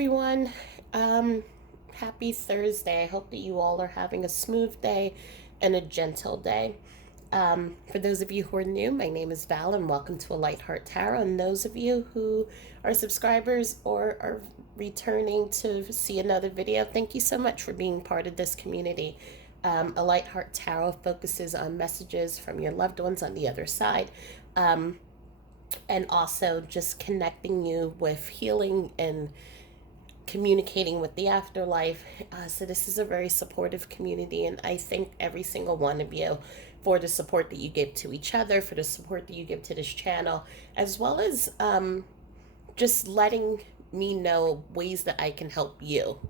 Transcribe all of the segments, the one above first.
everyone. Um, Happy Thursday. I hope that you all are having a smooth day and a gentle day. For those of you who are new, my name is Val, and welcome to A Light Heart Tarot. And those of you who are subscribers or are returning to see another video, thank you so much for being part of this community. A Light Heart Tarot focuses on messages from your loved ones on the other side. And also just connecting you with healing and communicating with the afterlife. So, this is a very supportive community, and I thank every single one of you for the support that you give to each other, for the support that you give to this channel, as well as just letting me know ways that I can help you.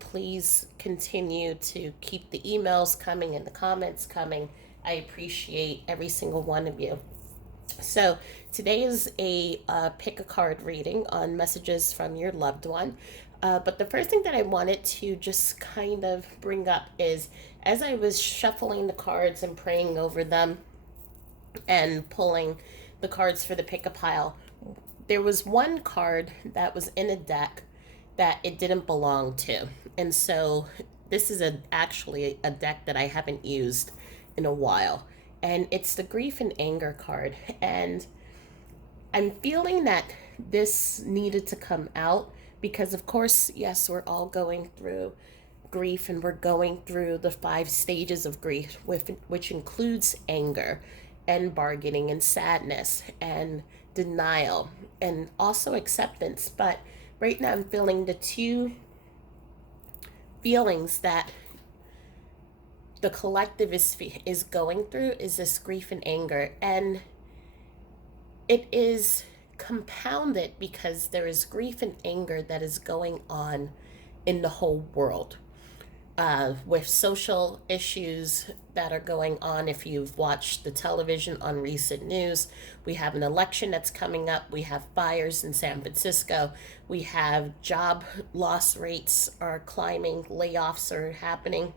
Please continue to keep the emails coming and the comments coming. I appreciate every single one of you. So, today is a pick a card reading on messages from your loved one. But the first thing that I wanted to just kind of bring up is as I was shuffling the cards and praying over them and pulling the cards for the pick a pile, there was one card that was in a deck that it didn't belong to. And so, this is actually a deck that I haven't used in a while, and it's the grief and anger card. And I'm feeling that this needed to come out because, of course, yes, we're all going through grief, and we're going through the 5 stages of grief, which includes anger and bargaining and sadness and denial and also acceptance. But right now, I'm feeling the two feelings that the collective is going through is this grief and anger, and it is compounded because there is grief and anger that is going on in the whole world, with social issues that are going on. If you've watched the television on recent news, we have an election that's coming up. We have fires in San Francisco. We have job loss rates are climbing. Layoffs are happening.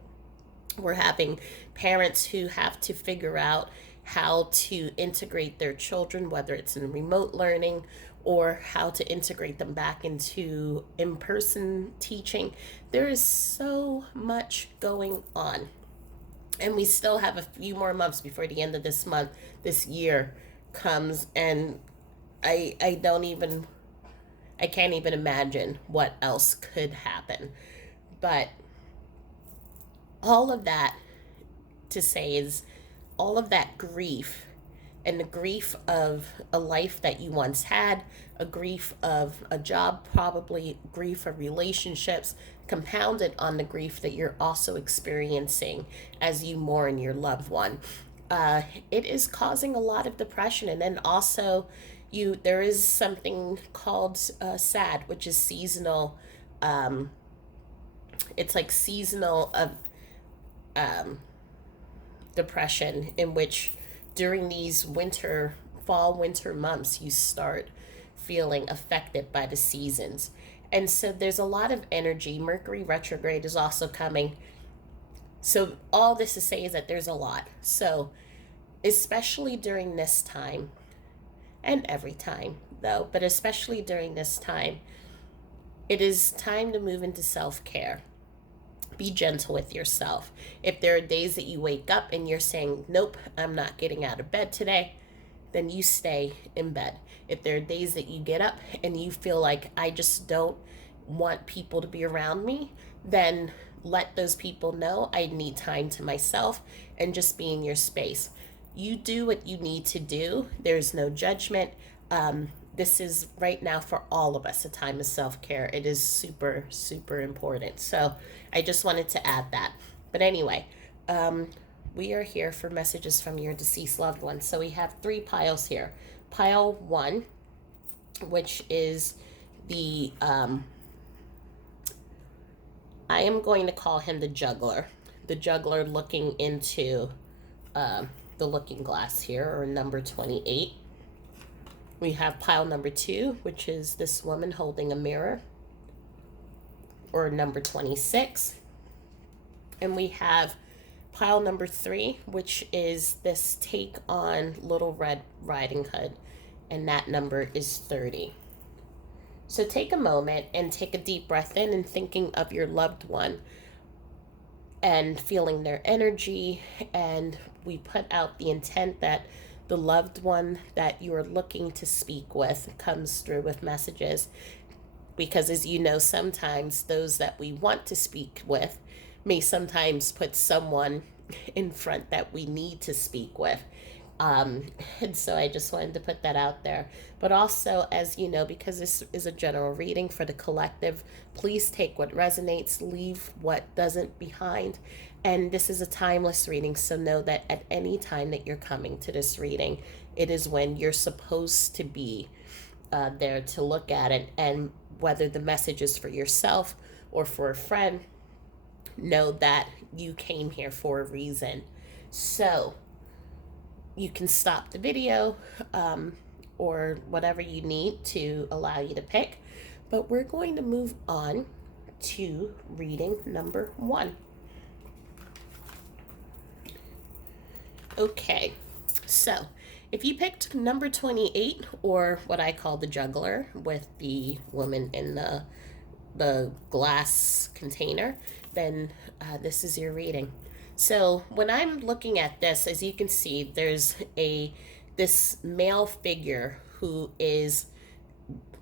We're having parents who have to figure out how to integrate their children, whether it's in remote learning or how to integrate them back into in-person teaching. There is so much going on. And we still have a few more months before the end of this year comes, and I don't even I can't even imagine what else could happen. But all of that to say is all of that grief, and the grief of a life that you once had, a grief of a job, probably grief of relationships, compounded on the grief that you're also experiencing as you mourn your loved one. It is causing a lot of depression. And then also, there is something called SAD, which is seasonal. It's like seasonal um, depression, in which during these fall winter months you start feeling affected by the seasons. And so there's a lot of energy. Mercury retrograde is also coming. So all this to say is that there's a lot. So especially during this time, and every time though, but especially during this time, it is time to move into self-care. Be gentle with yourself. If there are days that you wake up and you're saying, nope, I'm not getting out of bed today, then you stay in bed. If there are days that you get up and you feel like, I just don't want people to be around me, then let those people know I need time to myself and just be in your space. You do what you need to do. There's no judgment. This is right now for all of us a time of self-care. It is super, super important. So I just wanted to add that. But anyway, we are here for messages from your deceased loved ones. So we have 3 piles here. Pile 1, which is the, I am going to call him the juggler. The juggler looking into the looking glass here, or number 28. We have pile number 2, which is this woman holding a mirror, or number 26. And we have pile number 3, which is this take on Little Red Riding Hood, and that number is 30. So take a moment and take a deep breath in and thinking of your loved one and feeling their energy. And we put out the intent that the loved one that you are looking to speak with comes through with messages. Because, as you know, sometimes those that we want to speak with may sometimes put someone in front that we need to speak with. Um, and so I just wanted to put that out there. But also, as you know, because this is a general reading for the collective, please take what resonates, leave what doesn't behind. And this is a timeless reading, so know that at any time that you're coming to this reading, it is when you're supposed to be there to look at it. And whether the message is for yourself or for a friend, know that you came here for a reason. So you can stop the video or whatever you need to allow you to pick. But we're going to move on to reading number 1. Okay, so if you picked number 28, or what I call the juggler with the woman in the glass container, then this is your reading. So when I'm looking at this, as you can see, there's this male figure who is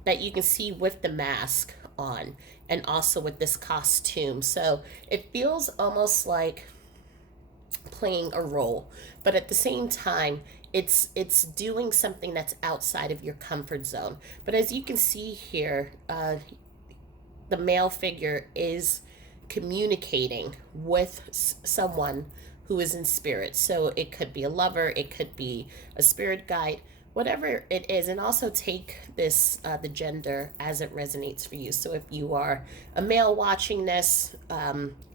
that you can see with the mask on and also with this costume. So it feels almost like playing a role, but at the same time it's doing something that's outside of your comfort zone. But as you can see here, the male figure is communicating with someone who is in spirit. So it could be a lover, it could be a spirit guide, whatever it is. And also take this, the gender as it resonates for you. So if you are a male watching this,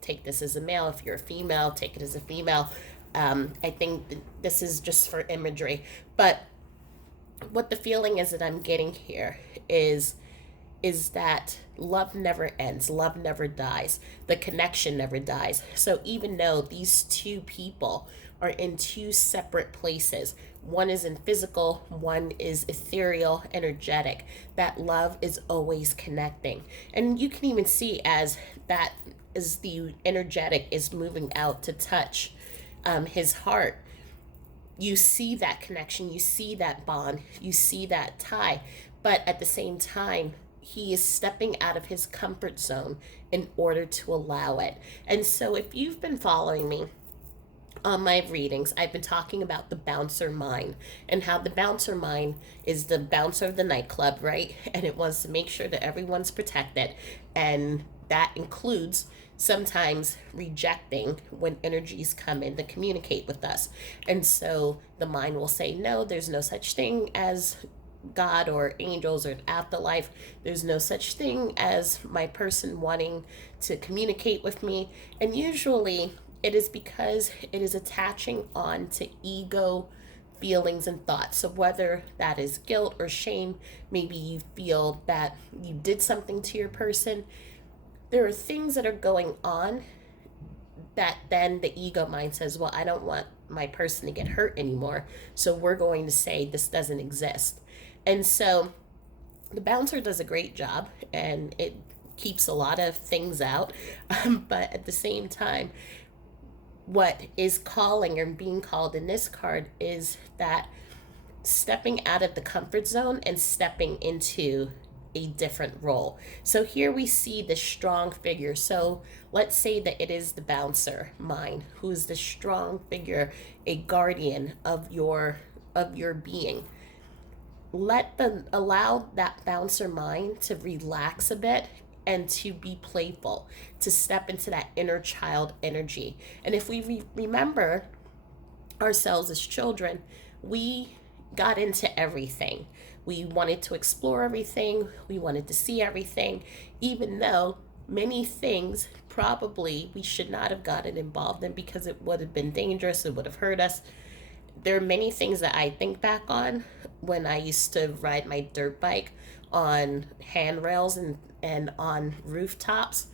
take this as a male. If you're a female, take it as a female. I think this is just for imagery. But what the feeling is that I'm getting here is that love never ends, love never dies, the connection never dies. So even though these two people are in two separate places, one is in physical, one is ethereal, energetic, that love is always connecting. And you can even see as the energetic is moving out to touch his heart, you see that connection, you see that bond, you see that tie. But at the same time, he is stepping out of his comfort zone in order to allow it. And so if you've been following me on my readings, I've been talking about the bouncer mind and how the bouncer mind is the bouncer of the nightclub, right? And it wants to make sure that everyone's protected. And that includes sometimes rejecting when energies come in to communicate with us. And so the mind will say, no, there's no such thing as God or angels or afterlife. There's no such thing as my person wanting to communicate with me. And usually it is because it is attaching on to ego feelings and thoughts. So whether that is guilt or shame, maybe you feel that you did something to your person. There are things that are going on that then the ego mind says, well, I don't want my person to get hurt anymore. So we're going to say this doesn't exist. And so the bouncer does a great job and it keeps a lot of things out. But at the same time, what is calling or being called in this card is that stepping out of the comfort zone and stepping into a different role. So here we see the strong figure. So let's say that it is the bouncer mind who is the strong figure, a guardian of your being. Allow that bouncer mind to relax a bit and to be playful, to step into that inner child energy. And if we remember ourselves as children, we got into everything. We wanted to explore everything, we wanted to see everything, even though many things probably we should not have gotten involved in because it would have been dangerous, it would have hurt us. There are many things that I think back on when I used to ride my dirt bike on handrails and on rooftops.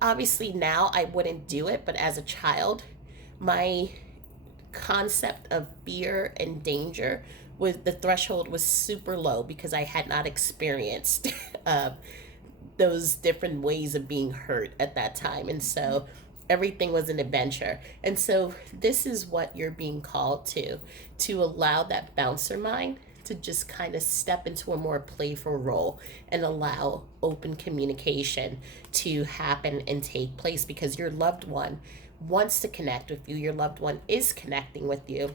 Obviously now I wouldn't do it, but as a child, my concept of fear and danger was the threshold was super low because I had not experienced those different ways of being hurt at that time. And so everything was an adventure. And so this is what you're being called to allow that bouncer mind to just kind of step into a more playful role and allow open communication to happen and take place, because your loved one wants to connect with you. Your loved one is connecting with you.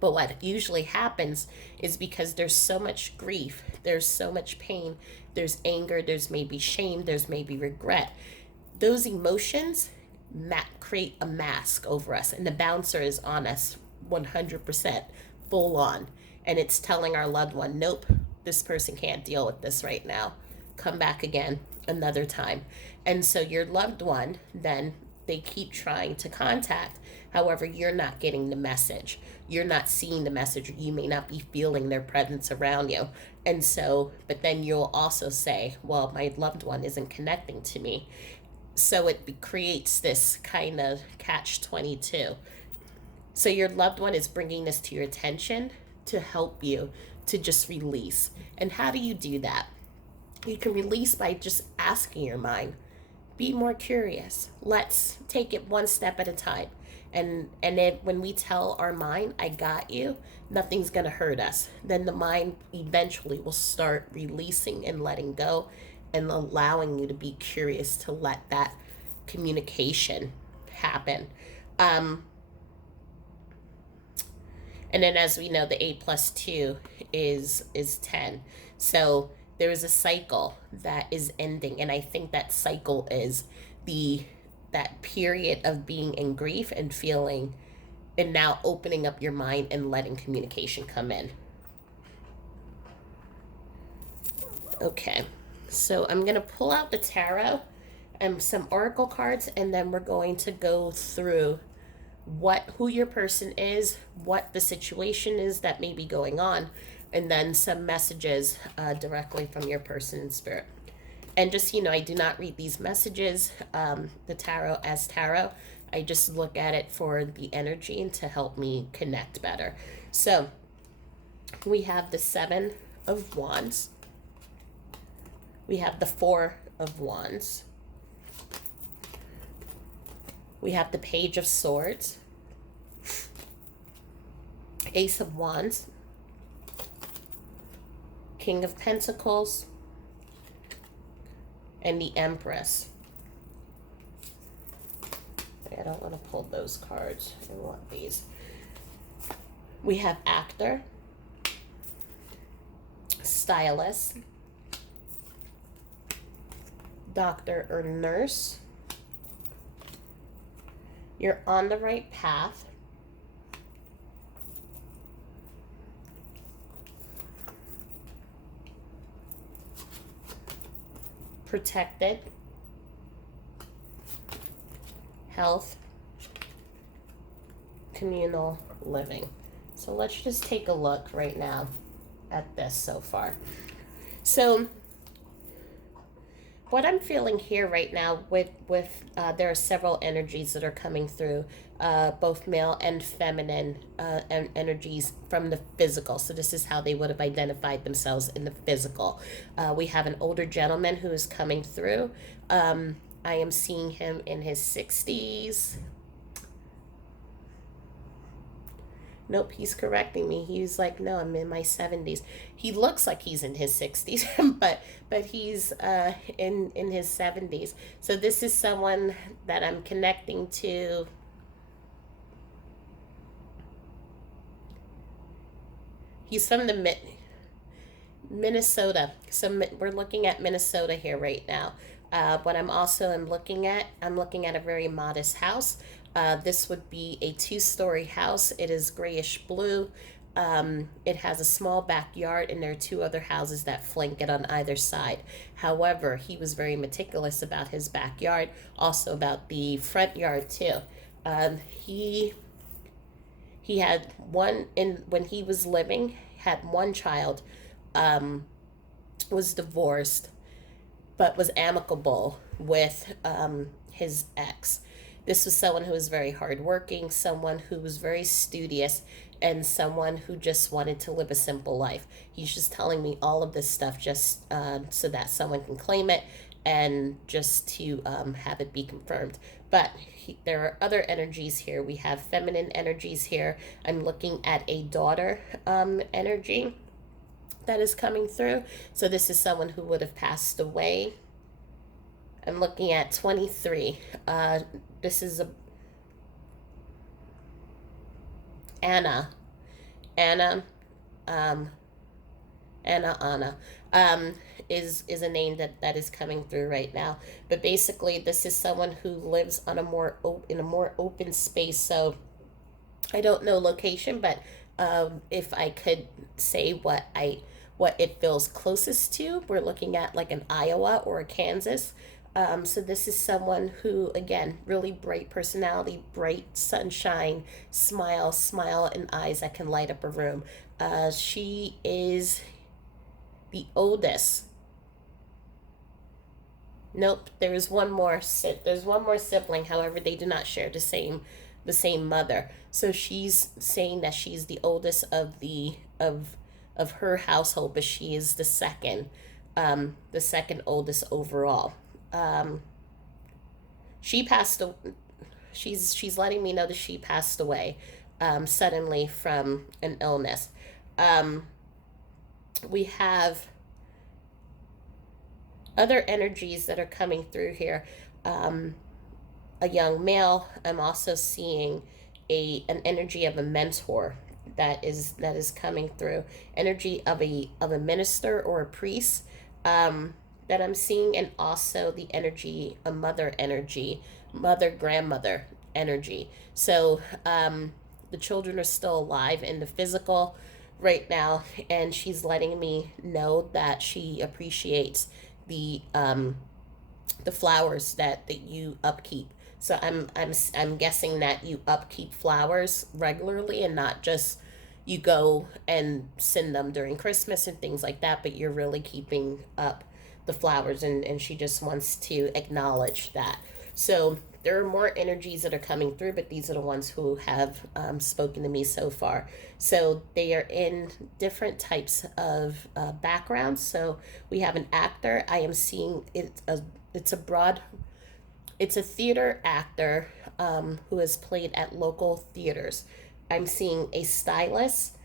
But what usually happens is because there's so much grief, there's so much pain, there's anger, there's maybe shame, there's maybe regret. Those emotions create a mask over us, and the bouncer is on us 100% full on. And it's telling our loved one, nope, this person can't deal with this right now. Come back again another time. And so your loved one, then they keep trying to contact. However, you're not getting the message. You're not seeing the message. You may not be feeling their presence around you. And so, but then you'll also say, well, my loved one isn't connecting to me. So it creates this kind of catch 22. So your loved one is bringing this to your attention to help you to just release. And how do you do that? You can release by just asking your mind, be more curious. Let's take it one step at a time. And then when we tell our mind, I got you, nothing's going to hurt us. Then the mind eventually will start releasing and letting go and allowing you to be curious to let that communication happen. And then, as we know, the 8 + 2 is 10. So there is a cycle that is ending, and I think that cycle is that period of being in grief and feeling, and now opening up your mind and letting communication come in. Okay, so I'm gonna pull out the tarot and some oracle cards, and then we're going to go through who your person is, what the situation is that may be going on, and then some messages directly from your person in spirit. And just, I do not read these messages, the tarot, as tarot. I just look at it for the energy and to help me connect better. So we have the 7 of Wands. We have the 4 of Wands. We have the Page of Swords, Ace of Wands, King of Pentacles, and the Empress. I don't want to pull those cards. I want these. We have actor, stylist, doctor or nurse. You're on the right path. Protected. Health. Communal living. So let's just take a look right now at this so far. So what I'm feeling here right now with there are several energies that are coming through, both male and feminine energies from the physical. So this is how they would have identified themselves in the physical. We have an older gentleman who is coming through. I am seeing him in his 60s. Nope, he's correcting me. He's like, no, I'm in my 70s. He looks like he's in his 60s, but he's in his 70s. So this is someone that I'm connecting to. He's from the Minnesota. So we're looking at Minnesota here right now. What I'm looking at a very modest house. This would be a 2-story house. It is grayish blue. It has a small backyard, and there are 2 other houses that flank it on either side. However, he was very meticulous about his backyard, also about the front yard too. He had when he was living, had 1 child, was divorced, but was amicable with his ex. This was someone who was very hardworking, someone who was very studious, and someone who just wanted to live a simple life. He's just telling me all of this stuff just so that someone can claim it and just to have it be confirmed. But there are other energies here. We have feminine energies here. I'm looking at a daughter energy that is coming through. So this is someone who would have passed away. I'm looking at 23. This is a Anna. Anna. Um, Anna. Um, is a name that is coming through right now. But basically, this is someone who lives on a in a more open space. So I don't know location, but if I could say what it feels closest to, we're looking at like an Iowa or a Kansas. So this is someone who, again, really bright personality, bright sunshine, smile, and eyes that can light up a room. She is the oldest. Nope, there is one more. There's one more sibling. However, they do not share the same mother. So she's saying that she's the oldest of of her household, but she is the second oldest overall. Um, she passed. She's letting me know that she passed away suddenly from an illness. Um, we have other energies that are coming through here. Um, a young male. I'm also seeing a an energy of a mentor that is coming through. Energy of a minister or a priest that I'm seeing, and also the energy, a mother energy, mother grandmother energy. So the children are still alive in the physical right now, and she's letting me know that she appreciates the um, the flowers that you upkeep. So I'm guessing that you upkeep flowers regularly and not just you go and send them during Christmas and things like that, but you're really keeping up the flowers, and she just wants to acknowledge that. So there are more energies that are coming through, but these are the ones who have spoken to me so far. So they are in different types of backgrounds. So we have an actor. I am seeing it's a broad, it's a theater actor who has played at local theaters. I'm seeing a stylist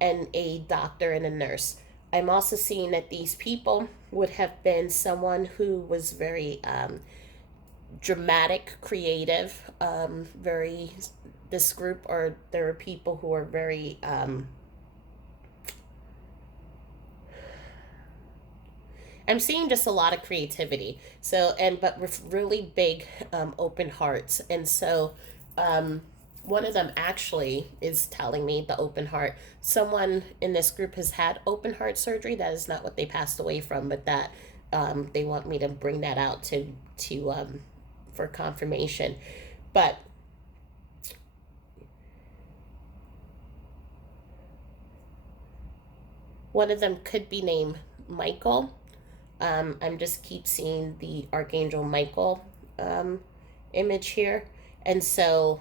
and a doctor and a nurse. I'm also seeing that these people would have been someone who was very dramatic, creative, very. This group, or there are people who are very. I'm seeing just a lot of creativity. So, and but with really big, open hearts, and so. Um, one of them actually is telling me the open heart. Someone in this group has had open heart surgery. That is not what they passed away from, but that they want me to bring that out to for confirmation. But one of them could be named Michael. I'm just keep seeing the Archangel Michael um, image here, and so,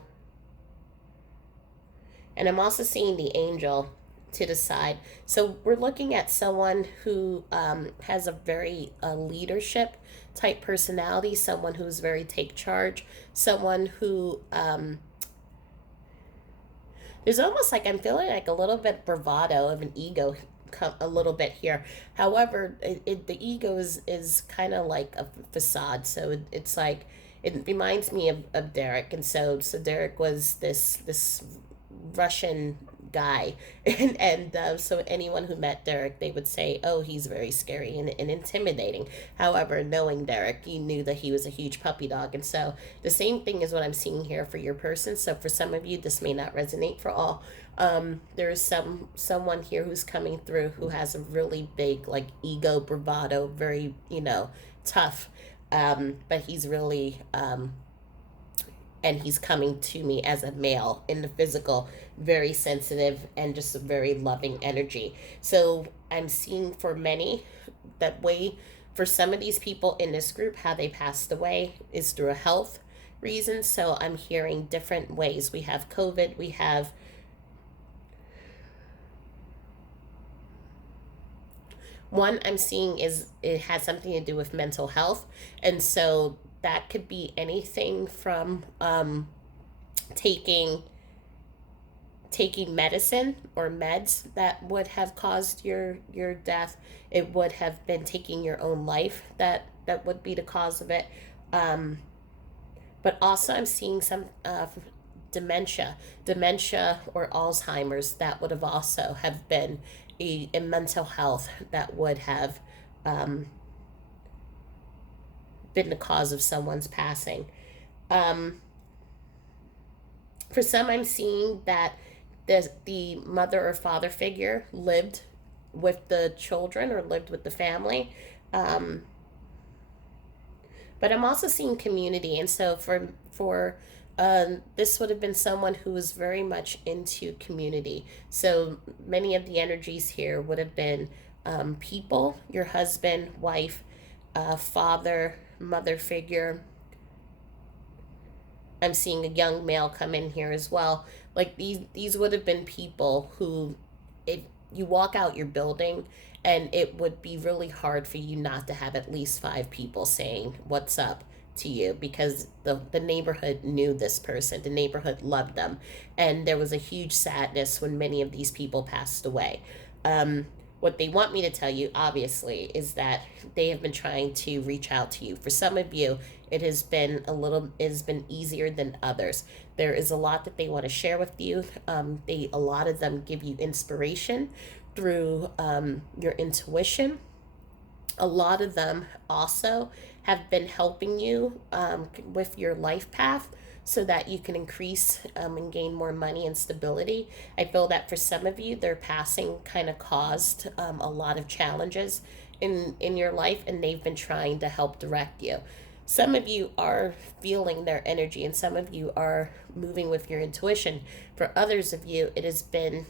and I'm also seeing the angel to the side. So we're looking at someone who has a very leadership type personality, someone who's very take charge, someone who there's almost like I'm feeling like a little bit bravado of an ego a little bit here. However, the ego is kind of like a facade. So it's like it reminds me of Derek, and so Derek was this Russian guy, and so anyone who met Derek, they would say, "Oh, he's very scary and intimidating." However, knowing Derek, you knew that he was a huge puppy dog, and so the same thing is what I'm seeing here for your person. So for some of you, this may not resonate. For all, there is someone here who's coming through who has a really big like ego, bravado, very tough, but he's really and he's coming to me as a male in the physical, very sensitive and just a very loving energy. So I'm seeing for many that way, for some of these people in this group, how they passed away is through a health reasons. So I'm hearing different ways. We have COVID, we have one I'm seeing is it has something to do with mental health. And so that could be anything from taking medicine or meds that would have caused your death. It would have been taking your own life that would be the cause of it. um, but also I'm seeing some dementia or Alzheimer's that would have also have been a mental health that would have um, been the cause of someone's passing. um, for some, I'm seeing that the mother or father figure lived with the children or lived with the family. Um, but I'm also seeing community, and so for this would have been someone who was very much into community. So many of the energies here would have been people, your husband, wife, father, mother figure. I'm seeing a young male come in here as well. Like these would have been people who, if you walk out your building, and it would be really hard for you not to have at least five people saying what's up to you, because the neighborhood knew this person, the neighborhood loved them, and there was a huge sadness when many of these people passed away. What they want me to tell you, obviously, is that they have been trying to reach out to you. For some of you, it has been easier than others. There is a lot that they want to share with you. A lot of them give you inspiration through your intuition. A lot of them also have been helping you with your life path so that you can increase and gain more money and stability. I feel that for some of you, their passing kind of caused a lot of challenges in your life, and they've been trying to help direct you. Some of you are feeling their energy, and some of you are moving with your intuition. For others of you, it's been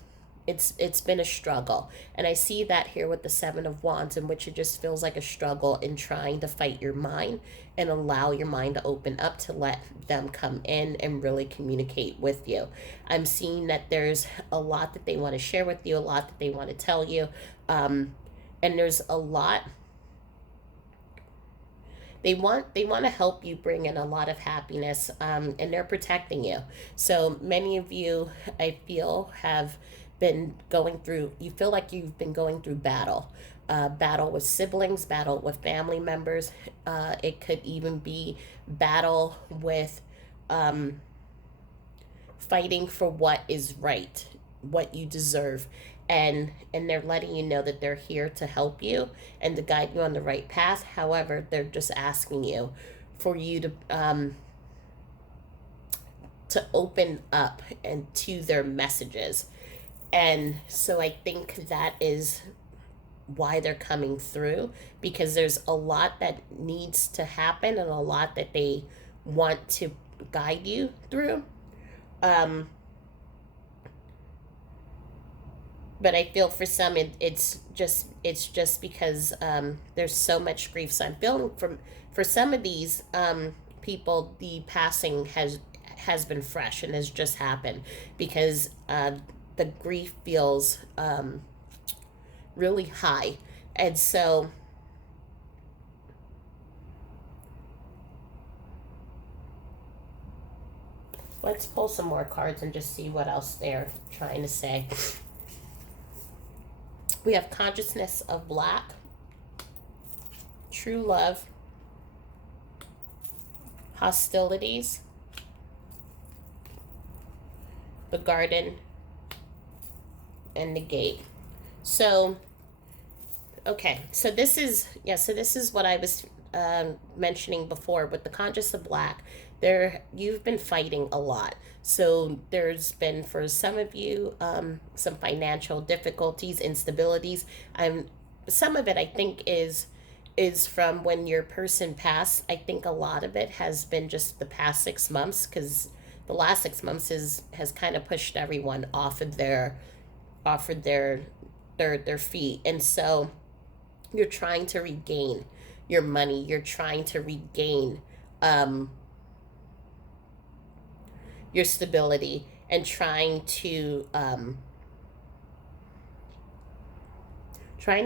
a struggle, and I see that here with the Seven of Wands, in which it just feels like a struggle in trying to fight your mind and allow your mind to open up to let them come in and really communicate with you. I'm seeing that there's a lot that they want to share with you, a lot that they want to tell you, and there's a lot they want to help you bring in a lot of happiness, and they're protecting you. So many of you, I feel, have been going through, you feel like you've been going through battle with siblings, battle with family members. It could even be battle with um, fighting for what is right, what you deserve. And they're letting you know that they're here to help you and to guide you on the right path. However, they're just asking you for you to open up and to their messages. And so I think that is why they're coming through, because there's a lot that needs to happen and a lot that they want to guide you through. um but I feel for some, it's just because there's so much grief. So I'm feeling from for some of these people, the passing has been fresh and has just happened, because the grief feels really high. And so let's pull some more cards and just see what else they're trying to say. We have consciousness of black, true love, hostilities, the garden, and the gate. So, okay, so this is what I was mentioning before with the conscious of black. You've been fighting a lot. So there's been, for some of you, some financial difficulties, instabilities. Some of it, I think, is from when your person passed. I think a lot of it has been just the past 6 months, because the last 6 months has kind of pushed everyone off of their feet. And so you're trying to regain your money. You're trying to regain um your stability and trying to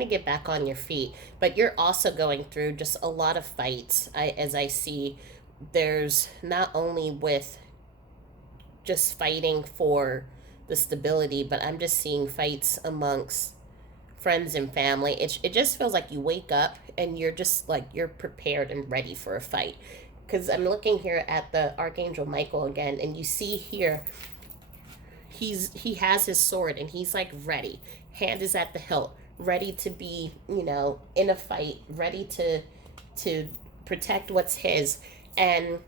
get back on your feet. But you're also going through just a lot of fights. As I see, there's not only with just fighting for the stability, but I'm just seeing fights amongst friends and family. It just feels like you wake up and you're just like you're prepared and ready for a fight. Because I'm looking here at the Archangel Michael again, and you see here he has his sword and he's like ready. Hand is at the hilt, ready to be, in a fight, ready to protect what's his. And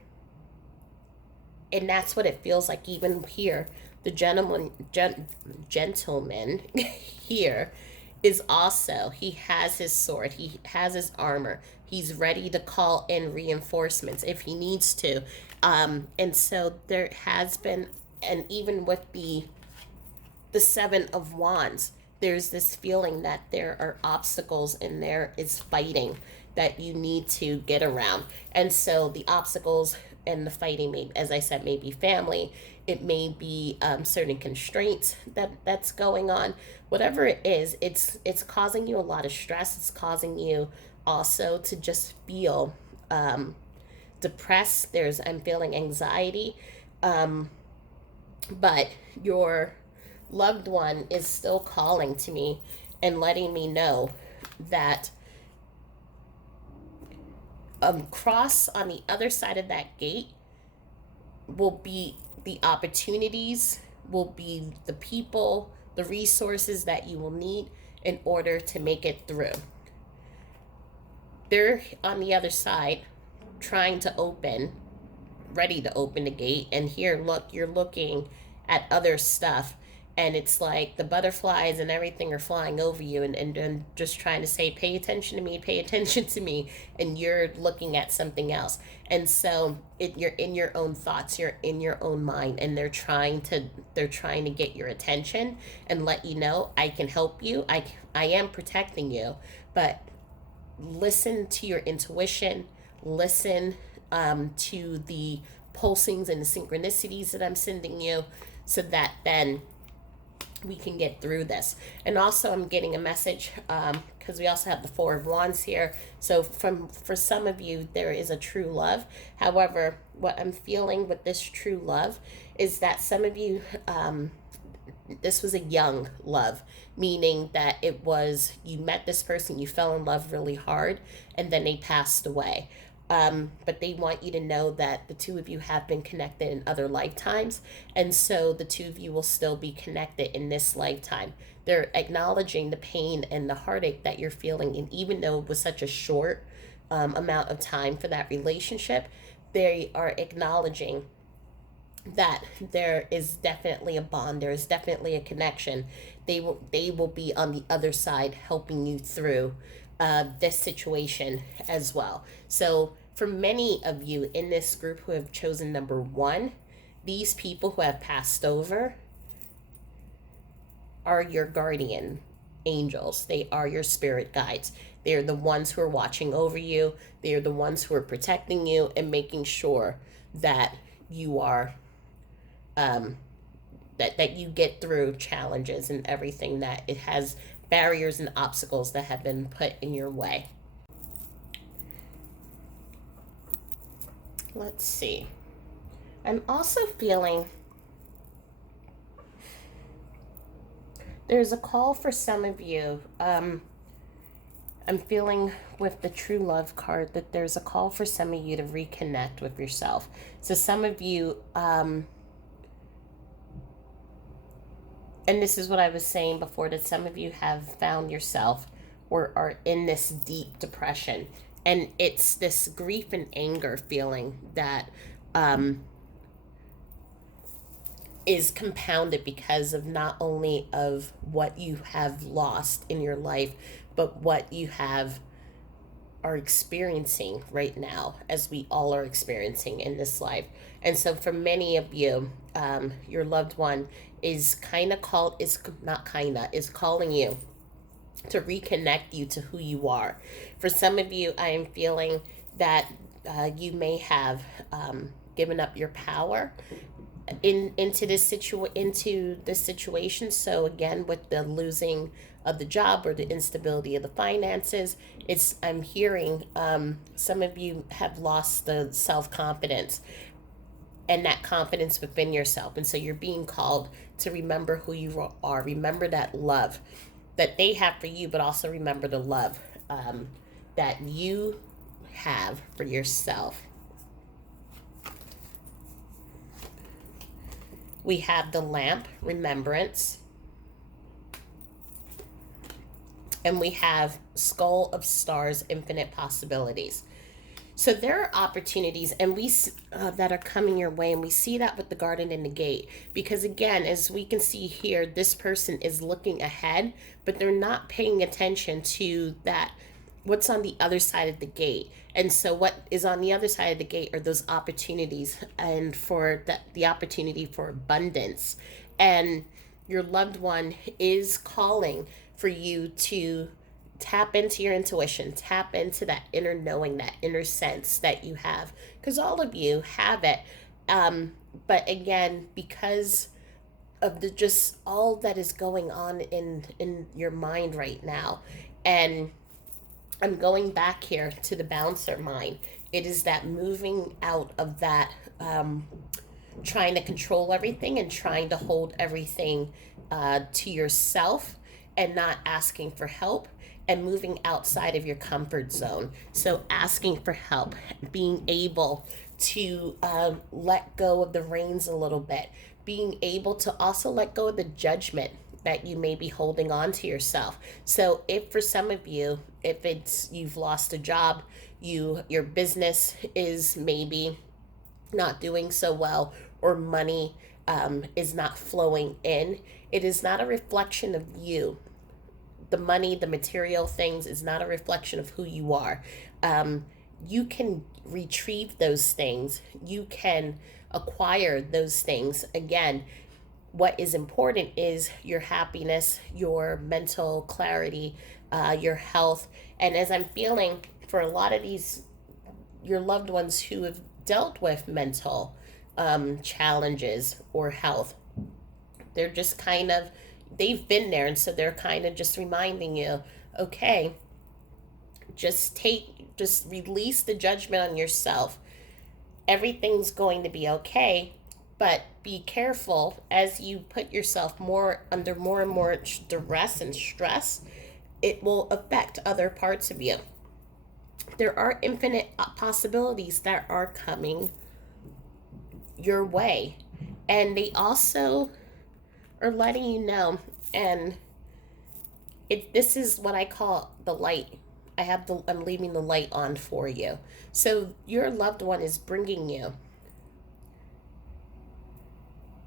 that's what it feels like even here. The gentleman here is also, he has his sword, he has his armor, he's ready to call in reinforcements if he needs to. And so there has been, and even with the Seven of Wands, there's this feeling that there are obstacles and there is fighting that you need to get around. And so the obstacles and the fighting, may, as I said, may be family, it may be certain constraints that's going on. Whatever it is, it's causing you a lot of stress. It's causing you also to just feel depressed. I'm feeling anxiety, but your loved one is still calling to me and letting me know that cross on the other side of that gate will be the opportunities, will be the people, the resources that you will need in order to make it through. They're on the other side trying to open, ready to open the gate, and here, look, you're looking at other stuff, and it's like the butterflies and everything are flying over you, and just trying to say, pay attention to me, and you're looking at something else. And so you're in your own thoughts, you're in your own mind, and they're trying to get your attention and let you know, I can help you, I am protecting you, but listen to your intuition, listen to the pulsings and the synchronicities that I'm sending you, so that then we can get through this. And also I'm getting a message, because we also have the Four of Wands here. So for some of you, there is a true love. However, what I'm feeling with this true love is that some of you, this was a young love, meaning that it was, you met this person, you fell in love really hard, and then they passed away. But they want you to know that the two of you have been connected in other lifetimes, and so the two of you will still be connected in this lifetime. They're acknowledging the pain and the heartache that you're feeling, and even though it was such a short amount of time for that relationship, they are acknowledging that there is definitely a bond, there is definitely a connection. They will be on the other side helping you through this situation as well. So for many of you in this group who have chosen number 1, these people who have passed over are your guardian angels. They are your spirit guides. They're the ones who are watching over you. They are the ones who are protecting you and making sure that you are that you get through challenges and everything, that it has barriers and obstacles that have been put in your way. Let's see. I'm also feeling there's a call for some of you. I'm feeling with the true love card that there's a call for some of you to reconnect with yourself. So some of you, and this is what I was saying before, that some of you have found yourself or are in this deep depression. And it's this grief and anger feeling that is compounded because of not only of what you have lost in your life, but what you are experiencing right now, as we all are experiencing in this life. And so for many of you, your loved one is calling you to reconnect you to who you are. For some of you, I am feeling that you may have given up your power into this situation. So again, with the losing of the job or the instability of the finances, it's I'm hearing some of you have lost the self-confidence and that confidence within yourself, and so you're being called to remember who you are, remember that love that they have for you, but also remember the love that you have for yourself. We have the lamp, remembrance, and we have skull of stars, infinite possibilities. So there are opportunities, and we that are coming your way, and we see that with the garden and the gate. Because again, as we can see here, this person is looking ahead, but they're not paying attention to that. What's on the other side of the gate? And so, what is on the other side of the gate are those opportunities, and for that, the opportunity for abundance, and your loved one is calling for you to tap into your intuition, tap into that inner knowing, that inner sense that you have, because all of you have it. But again, because of the just all that is going on in your mind right now, and I'm going back here to the bouncer mind. It is that moving out of that, trying to control everything and trying to hold everything to yourself and not asking for help, and moving outside of your comfort zone. So, asking for help, being able to let go of the reins a little bit, being able to also let go of the judgment that you may be holding on to yourself. So, if for some of you, if it's you've lost a job, your business is maybe not doing so well, or money is not flowing in, it is not a reflection of you. The money, the material things, is not a reflection of who you are. You can retrieve those things, you can acquire those things. Again, what is important is your happiness, your mental clarity, your health. And as I'm feeling for a lot of these, your loved ones who have dealt with mental challenges or health, they're just kind of, they've been there. And so they're kind of just reminding you, okay, just release the judgment on yourself. Everything's going to be okay, but be careful as you put yourself more under more and more duress and stress. It will affect other parts of you. There are infinite possibilities that are coming your way, and they also are letting you know. And this is what I call the light. I'm leaving the light on for you. So your loved one is bringing you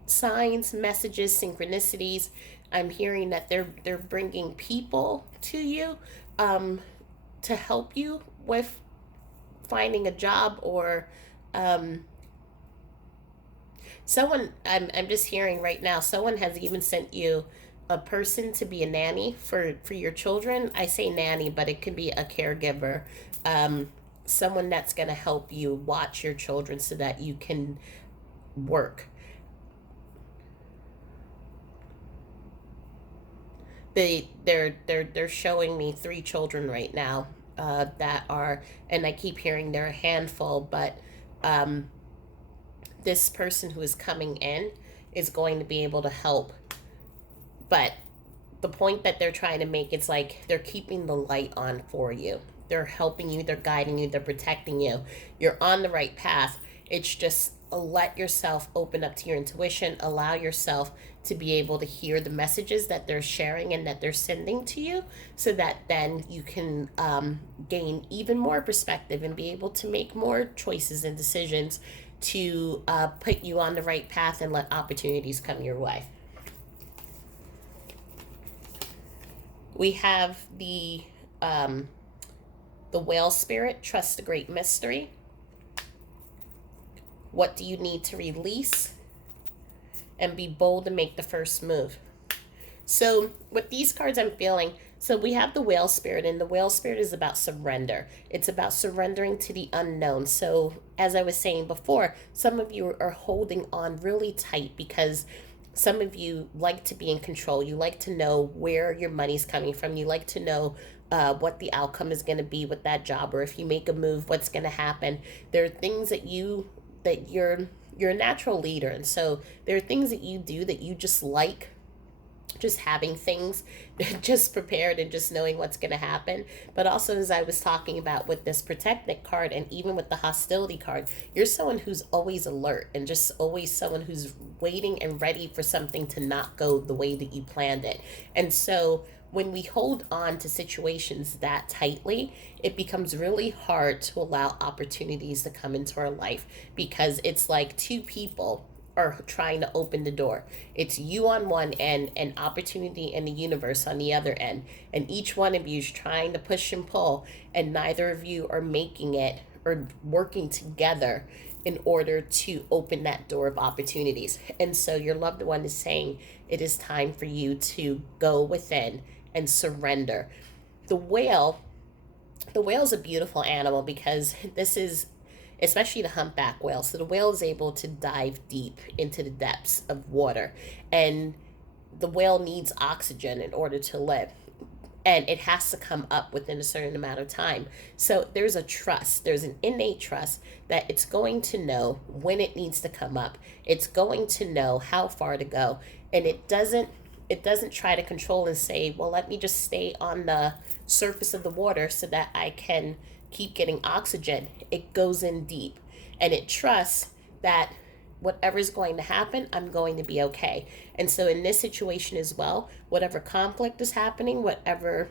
signs, messages, synchronicities. I'm hearing that they're bringing people to you to help you with finding a job, or someone, I'm just hearing right now, someone has even sent you a person to be a nanny for your children. I say nanny, but it could be a caregiver, someone that's going to help you watch your children so that you can work. They're showing me 3 children right now that are, and I keep hearing they're a handful, but this person who is coming in is going to be able to help. But the point that they're trying to make, it's like they're keeping the light on for you. They're helping you, they're guiding you, they're protecting you. You're on the right path. It's just let yourself open up to your intuition, allow yourself to be able to hear the messages that they're sharing and that they're sending to you, so that then you can gain even more perspective and be able to make more choices and decisions to put you on the right path and let opportunities come your way. We have the whale spirit, trust the great mystery. What do you need to release? And be bold to make the first move. So with these cards, I'm feeling So we have the whale spirit, and the whale spirit is about surrender. It's about surrendering to the unknown. So, as I was saying before, some of you are holding on really tight because some of you like to be in control. You like to know where your money's coming from. You like to know what the outcome is going to be with that job, or if you make a move, what's going to happen. There are things that you're a natural leader, and so there are things that you do that you just like, just having things just prepared and just knowing what's going to happen. But also, as I was talking about with this protectant card and even with the hostility card, you're someone who's always alert and just always someone who's waiting and ready for something to not go the way that you planned it. And so when we hold on to situations that tightly, it becomes really hard to allow opportunities to come into our life, because it's like two people are trying to open the door. It's you on one end and opportunity in the universe on the other end. And each one of you is trying to push and pull, and neither of you are making it or working together in order to open that door of opportunities. And so your loved one is saying it is time for you to go within and surrender. The whale, the whale is a beautiful animal because this is especially the humpback whale. So the whale is able to dive deep into the depths of water, and the whale needs oxygen in order to live. And it has to come up within a certain amount of time. So there's a trust, there's an innate trust that it's going to know when it needs to come up. It's going to know how far to go. And it doesn't try to control and say, well, let me just stay on the surface of the water so that I can keep getting oxygen. It goes in deep, and it trusts that whatever's going to happen, I'm going to be okay. And so in this situation as well, whatever conflict is happening, whatever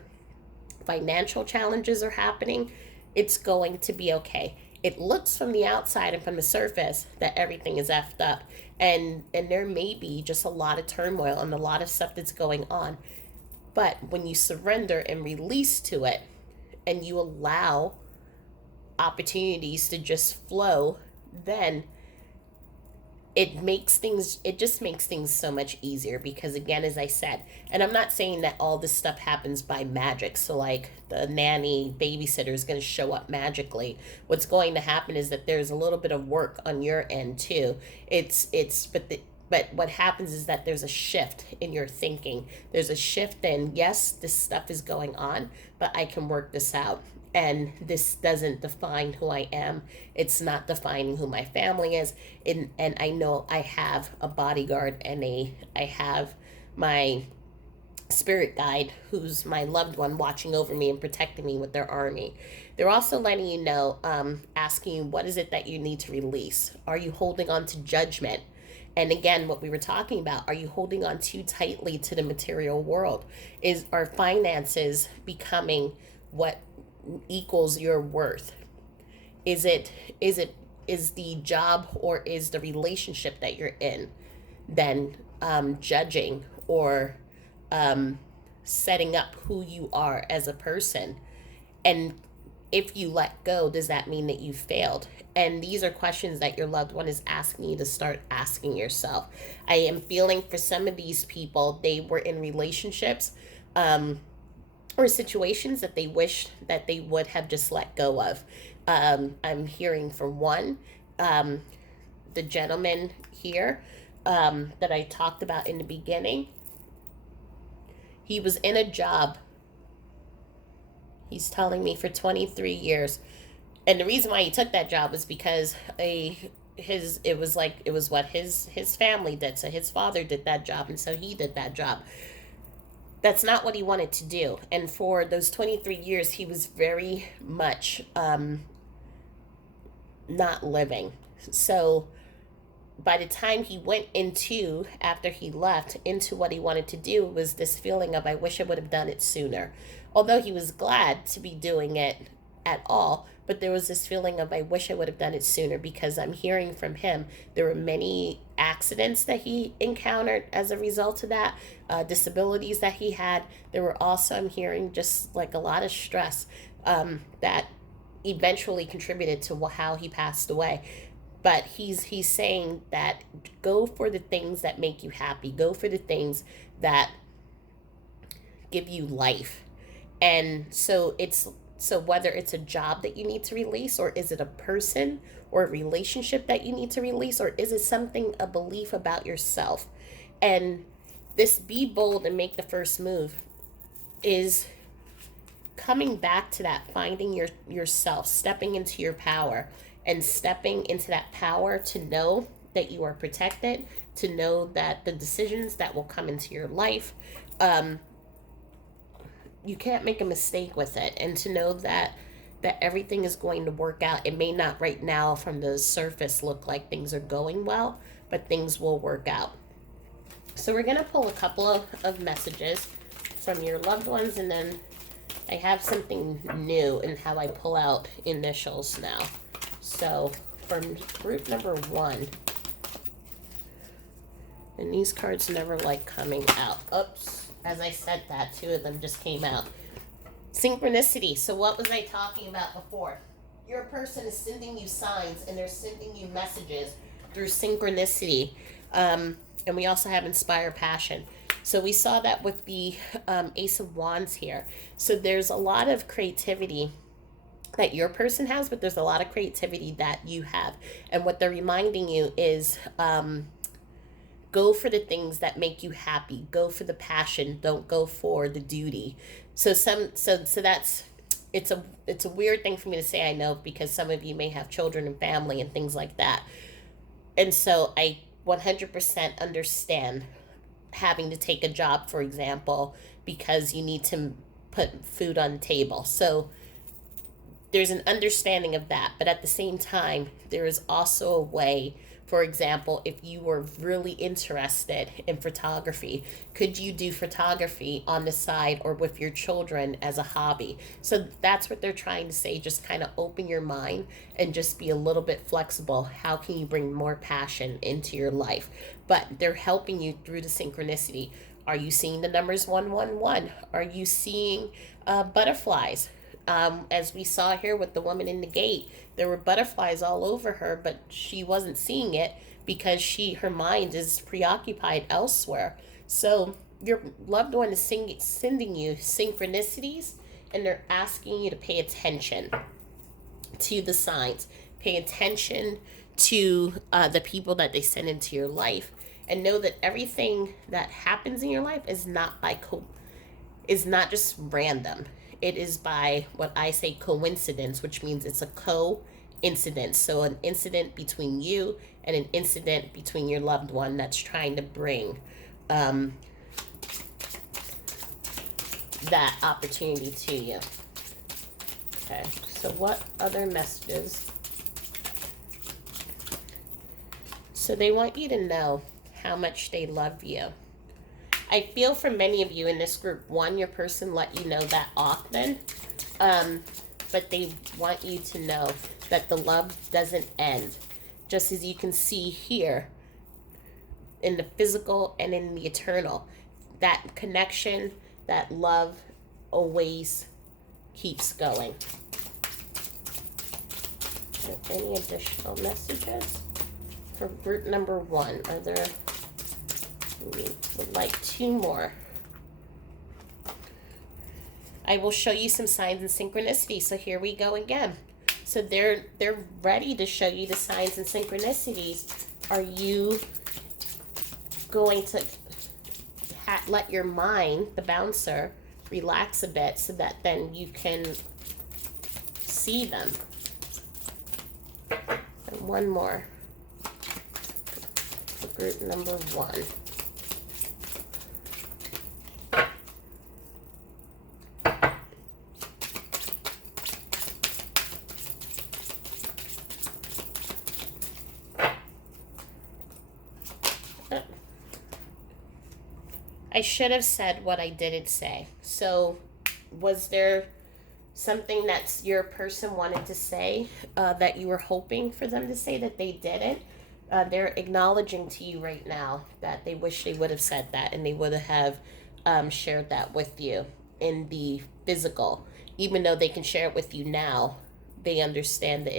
financial challenges are happening, it's going to be okay. It looks from the outside and from the surface that everything is effed up, and there may be just a lot of turmoil and a lot of stuff that's going on. But when you surrender and release to it, and you allow opportunities to just flow, then it just makes things so much easier, because again, as I said, and I'm not saying that all this stuff happens by magic, so like the nanny babysitter is going to show up magically. What's going to happen is that there's a little bit of work on your end too. But what happens is that there's a shift in your thinking. There's a shift in, yes, this stuff is going on, but I can work this out. And this doesn't define who I am. It's not defining who my family is. And I know I have a bodyguard, and I have my spirit guide, who's my loved one, watching over me and protecting me with their army. They're also letting you know, asking you, what is it that you need to release? Are you holding on to judgment? And again, what we were talking about, are you holding on too tightly to the material world? Is our finances becoming what equals your worth? Is the job or is the relationship that you're in then judging or um, setting up who you are as a person? And if you let go, does that mean that you failed? And these are questions that your loved one is asking you to start asking yourself. I am feeling for some of these people, they were in relationships um, or situations that they wished that they would have just let go of. I'm hearing from one, um, the gentleman here that I talked about in the beginning. He was in a job, he's telling me, for 23 years. And the reason why he took that job is because it was what his family did. So his father did that job, and so he did that job. That's not what he wanted to do. And for those 23 years, he was very much not living. So by the time he went into, after he left, into what he wanted to do, was this feeling of, I wish I would have done it sooner. Although he was glad to be doing it at all, but there was this feeling of, I wish I would have done it sooner, because I'm hearing from him there were many accidents that he encountered as a result of that, disabilities that he had. There were also, I'm hearing, just like a lot of stress that eventually contributed to how he passed away. But he's saying that go for the things that make you happy. Go for the things that give you life. And so whether it's a job that you need to release, or is it a person or a relationship that you need to release, or is it something, a belief about yourself? And this be bold and make the first move is coming back to that, finding yourself, stepping into your power, and stepping into that power to know that you are protected, to know that the decisions that will come into your life, um, you can't make a mistake with it, and to know that everything is going to work out. It may not right now from the surface look like things are going well, but things will work out. So we're going to pull a couple of messages from your loved ones, and then I have something new in how I pull out initials now. So from group number 1, and these cards never like coming out. Oops, as I said that, 2 of them just came out. Synchronicity. So what was I talking about before? Your person is sending you signs, and they're sending you messages through synchronicity. And we also have inspire passion. So we saw that with the Ace of Wands here. So there's a lot of creativity that your person has, but there's a lot of creativity that you have. And what they're reminding you is go for the things that make you happy. Go for the passion. Don't go for the duty. So that's it's a weird thing for me to say, I know, because some of you may have children and family and things like that. And so I 100% understand having to take a job, for example, because you need to put food on the table. So there's an understanding of that. But at the same time, there is also a way, for example, if you were really interested in photography, could you do photography on the side or with your children as a hobby? So that's what they're trying to say. Just kind of open your mind and just be a little bit flexible. How can you bring more passion into your life? But they're helping you through the synchronicity. Are you seeing the numbers 111? Are you seeing butterflies? As we saw here with the woman in the gate, there were butterflies all over her, but she wasn't seeing it because her mind is preoccupied elsewhere. So your loved one is sending you synchronicities, and they're asking you to pay attention to the signs, pay attention to the people that they send into your life, and know that everything that happens in your life is not is not just random. It is by what I say coincidence, which means it's a co-incidence. So an incident between you and an incident between your loved one that's trying to bring that opportunity to you. Okay, so what other messages? So they want you to know how much they love you. I feel for many of you in this group, one, your person let you know that often, but they want you to know that the love doesn't end. Just as you can see here in the physical and in the eternal, that connection, that love always keeps going. Any additional messages for group number 1? Are there... We would like 2 more. I will show you some signs and synchronicity. So here we go again. So they're ready to show you the signs and synchronicities. Are you going to let your mind, the bouncer, relax a bit so that then you can see them? And one more for group number 1. I should have said what I didn't say. So, was there something that your person wanted to say that you were hoping for them to say that they didn't? They're acknowledging to you right now that they wish they would have said that, and they would have shared that with you in the physical. Even though they can share it with you now, they understand that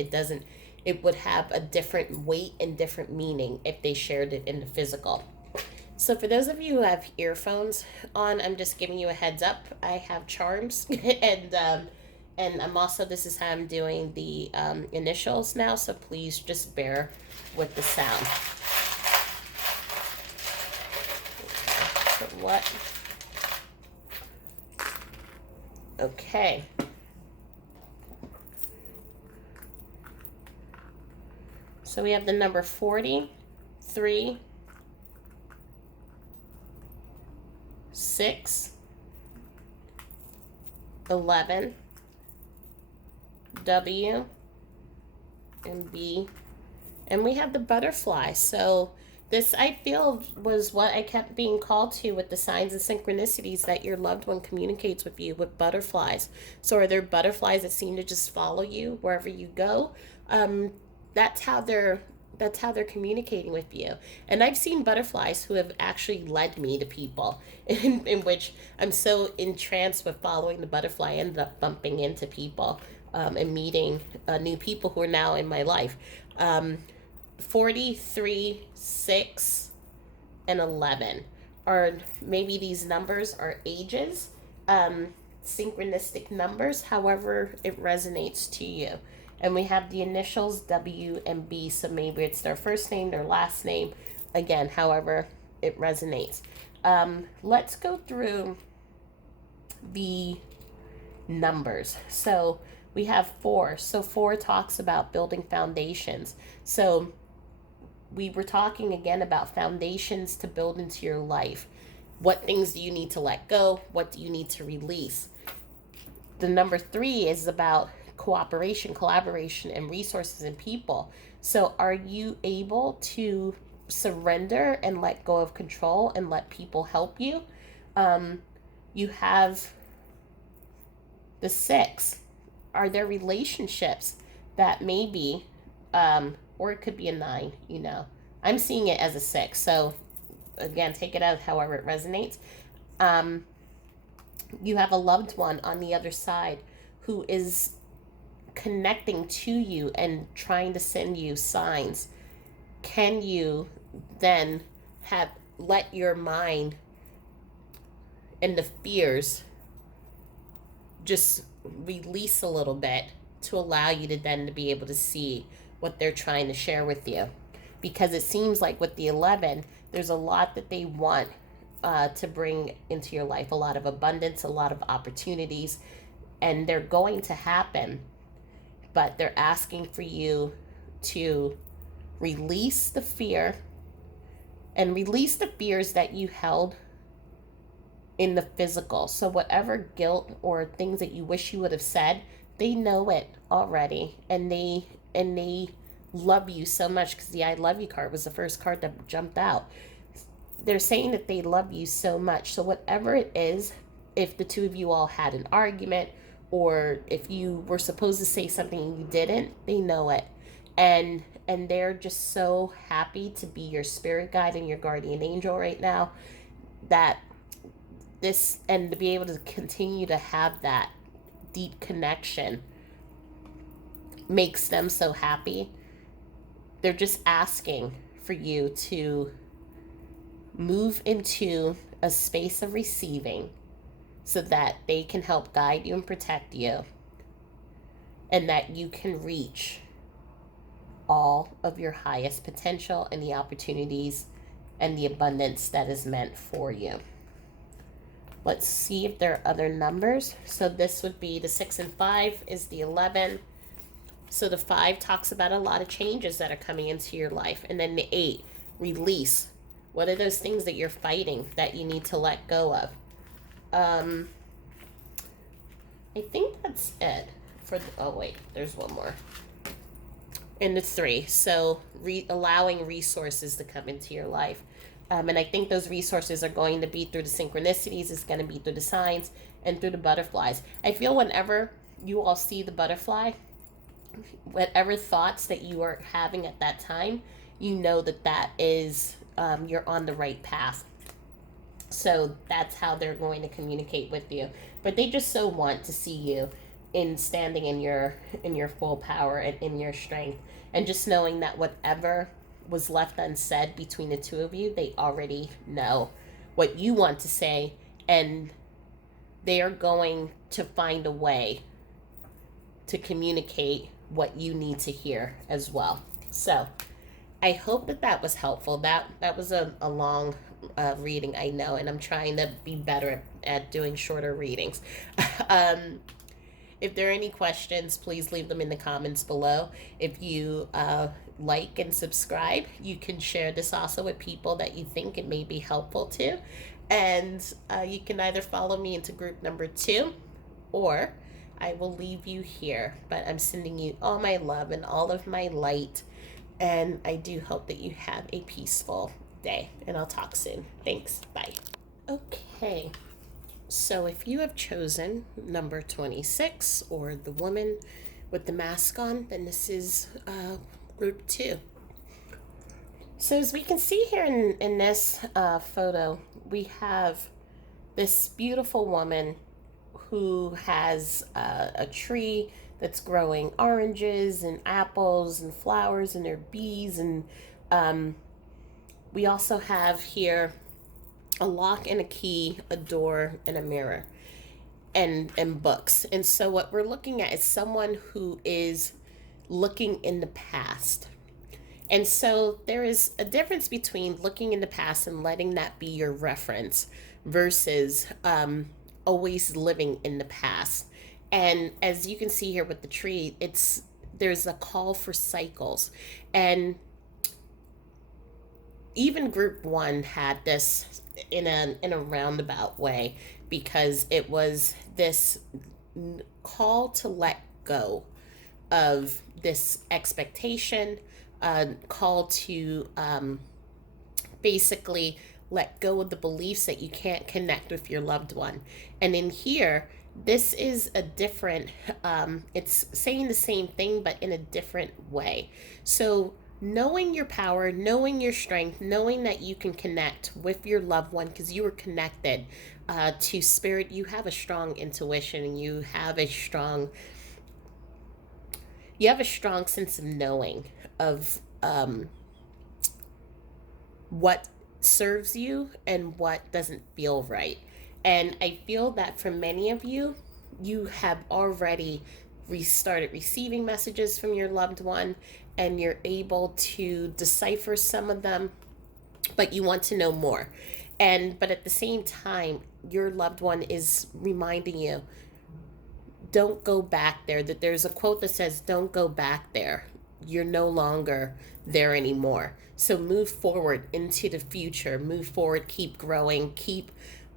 it would have a different weight and different meaning if they shared it in the physical. So for those of you who have earphones on, I'm just giving you a heads up. I have charms, and I'm also, this is how I'm doing the initials now. So please just bear with the sound. So what? Okay. So we have the number 43, 6, 11, W, and B. And we have the butterfly. So this, I feel, was what I kept being called to with the signs and synchronicities, that your loved one communicates with you with butterflies. So are there butterflies that seem to just follow you wherever you go? Um, that's how they're communicating with you. And I've seen butterflies who have actually led me to people in which I'm so entranced with following the butterfly, I ended up bumping into people, and meeting new people who are now in my life. Um, 43, 6, and 11 are, maybe these numbers are ages, um, synchronistic numbers, however it resonates to you. And we have the initials W and B, so maybe it's their first name, their last name, again, however it resonates. Let's go through the numbers. So we have 4. So 4 talks about building foundations. So we were talking again about foundations to build into your life. What things do you need to let go? What do you need to release? The number 3 is about cooperation, collaboration, and resources and people. So are you able to surrender and let go of control and let people help you? You have the 6. Are there relationships that maybe, or it could be a 9, you know? I'm seeing it as a 6. So again, take it out however it resonates. Um, you have a loved one on the other side who is connecting to you and trying to send you signs. Can you then have let your mind and the fears just release a little bit to allow you to then to be able to see what they're trying to share with you? Because it seems like with the 11, there's a lot that they want to bring into your life, a lot of abundance, a lot of opportunities, and they're going to happen, but they're asking for you to release the fear and release the fears that you held in the physical. So whatever guilt or things that you wish you would have said, they know it already, and they love you so much, because the I love you card was the first card that jumped out. They're saying that they love you so much. So whatever it is, if the two of you all had an argument, or if you were supposed to say something and you didn't, they know it. And they're just so happy to be your spirit guide and your guardian angel right now, that this, and to be able to continue to have that deep connection makes them so happy. They're just asking for you to move into a space of receiving so that they can help guide you and protect you, and that you can reach all of your highest potential and the opportunities and the abundance that is meant for you. Let's see if there are other numbers. So this would be the 6 and 5 is the 11. So the 5 talks about a lot of changes that are coming into your life. And then the 8, release. What are those things that you're fighting that you need to let go of? I think that's it for the, oh wait, there's one more. And the 3, so allowing resources to come into your life. And I think those resources are going to be through the synchronicities, it's going to be through the signs, and through the butterflies. I feel whenever you all see the butterfly, whatever thoughts that you are having at that time, you know that that is, you're on the right path. So that's how they're going to communicate with you. But they just so want to see you in standing in your full power and in your strength, and just knowing that whatever was left unsaid between the two of you, they already know what you want to say, and they are going to find a way to communicate what you need to hear as well. So I hope that that was helpful. That was a long reading, I know, and I'm trying to be better at doing shorter readings. um, if there are any questions, please leave them in the comments below. If you like and subscribe, you can share this also with people that you think it may be helpful to. And you can either follow me into group number 2, or I will leave you here. But I'm sending you all my love and all of my light. And I do hope that you have a peaceful day. And I'll talk soon. Thanks. Bye. Okay. So if you have chosen number 26, or the woman with the mask on, then this is group 2. So as we can see here in this photo, we have this beautiful woman who has a tree that's growing oranges and apples and flowers, and there are bees, and we also have here a lock and a key, a door and a mirror, and books. And so what we're looking at is someone who is looking in the past. And so there is a difference between looking in the past and letting that be your reference versus always living in the past. And as you can see here with the tree, there's a call for cycles. And even group 1 had this in a roundabout way, because it was this call to let go of this expectation, call to basically let go of the beliefs that you can't connect with your loved one. And in here, this is a different, it's saying the same thing, but in a different way. So knowing your power, knowing your strength, knowing that you can connect with your loved one because you were connected to spirit, you have a strong intuition, and you have a strong sense of knowing of what serves you and what doesn't feel right. And I feel that for many of you, you have already started receiving messages from your loved one, and you're able to decipher some of them, but you want to know more. But at the same time, your loved one is reminding you, don't go back there. That there's a quote that says, don't go back there. You're no longer there anymore. So move forward into the future, move forward, keep growing, keep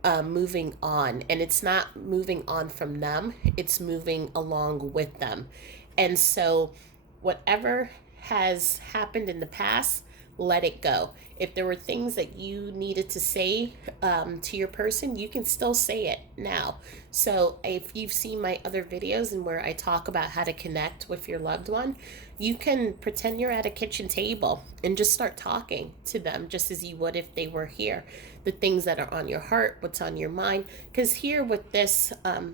moving on. And it's not moving on from them, it's moving along with them. And so whatever has happened in the past, let it go. If there were things that you needed to say to your person, you can still say it now. So if you've seen my other videos and where I talk about how to connect with your loved one, you can pretend you're at a kitchen table and just start talking to them just as you would if they were here. The things that are on your heart, what's on your mind. Because here with this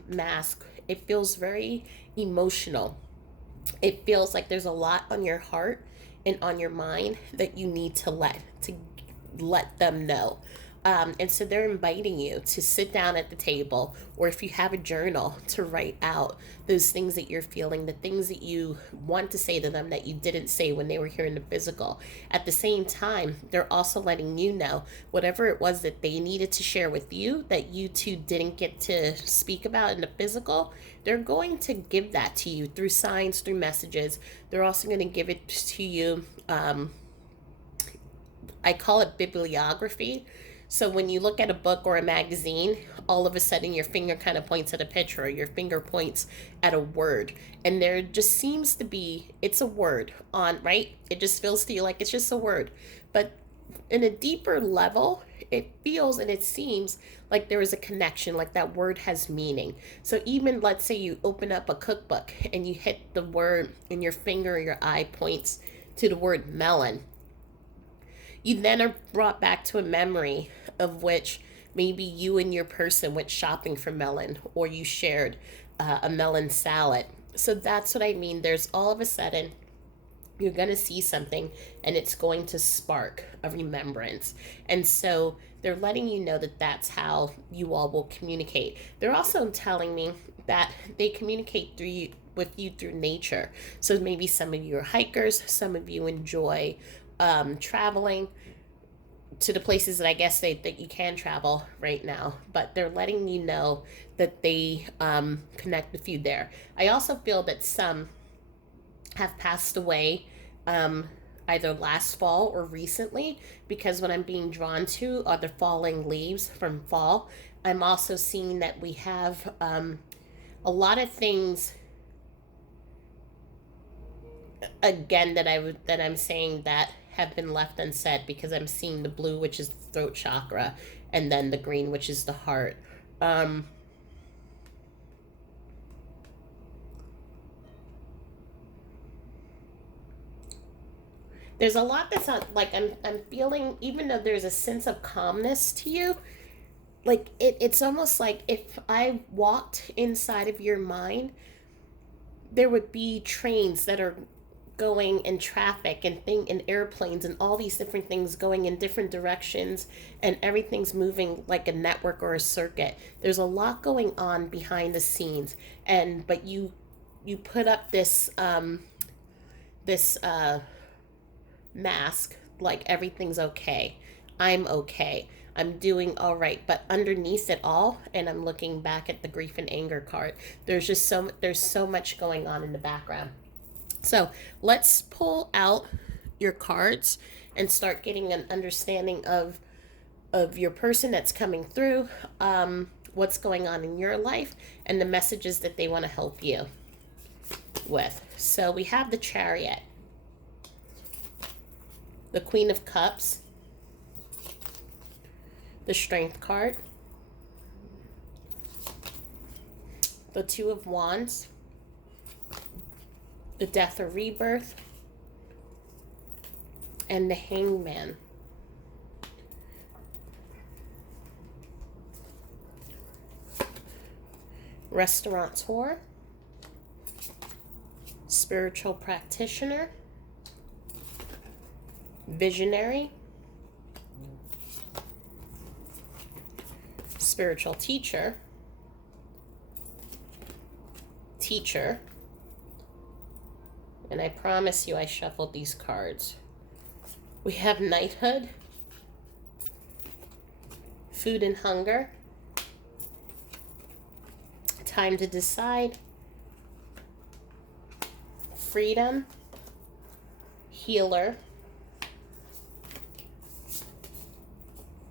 mask, it feels very emotional. It feels like there's a lot on your heart and on your mind that you need to let them know. And so they're inviting you to sit down at the table, or if you have a journal, to write out those things that you're feeling, the things that you want to say to them that you didn't say when they were here in the physical. At the same time, they're also letting you know whatever it was that they needed to share with you that you two didn't get to speak about in the physical. They're going to give that to you through signs, through messages. They're also going to give it to you. I call it bibliography. So when you look at a book or a magazine, all of a sudden your finger kind of points at a picture, or your finger points at a word. And there just seems to be, it's a word on, right? It just feels to you like it's just a word. But in a deeper level, it feels and it seems like there is a connection, like that word has meaning. So even let's say you open up a cookbook and you hit the word and your finger or your eye points to the word melon. You then are brought back to a memory of which maybe you and your person went shopping for melon, or you shared a melon salad. So that's what I mean. There's all of a sudden you're going to see something and it's going to spark a remembrance. And so they're letting you know that that's how you all will communicate. They're also telling me that they communicate through you, with you through nature. So maybe some of you are hikers, some of you enjoy traveling to the places that I guess that you can travel right now, but they're letting you know that they connect with you there. I also feel that some have passed away, um, either last fall or recently, because what I'm being drawn to are the falling leaves from fall. I'm also seeing that we have a lot of things again that I'm saying that have been left unsaid, because I'm seeing the blue, which is the throat chakra, and then the green, which is the heart. Um, there's a lot that's not like I'm feeling, even though there's a sense of calmness to you, like it's almost like if I walked inside of your mind, there would be trains that are going in traffic and airplanes and all these different things going in different directions, and everything's moving like a network or a circuit. There's a lot going on behind the scenes, and but you put up this mask like everything's okay. I'm okay. I'm doing all right. But underneath it all, and I'm looking back at the grief and anger card, there's so much going on in the background. So let's pull out your cards and start getting an understanding of your person that's coming through, what's going on in your life, and the messages that they want to help you with. So we have the Chariot, the Queen of Cups, the Strength card, the Two of Wands, the Death or Rebirth, and the Hangman. Restaurateur, Spiritual Practitioner, Visionary, Spiritual Teacher, Teacher, and I promise you I shuffled these cards. We have Knighthood, Food and Hunger, Time to Decide, Freedom, Healer,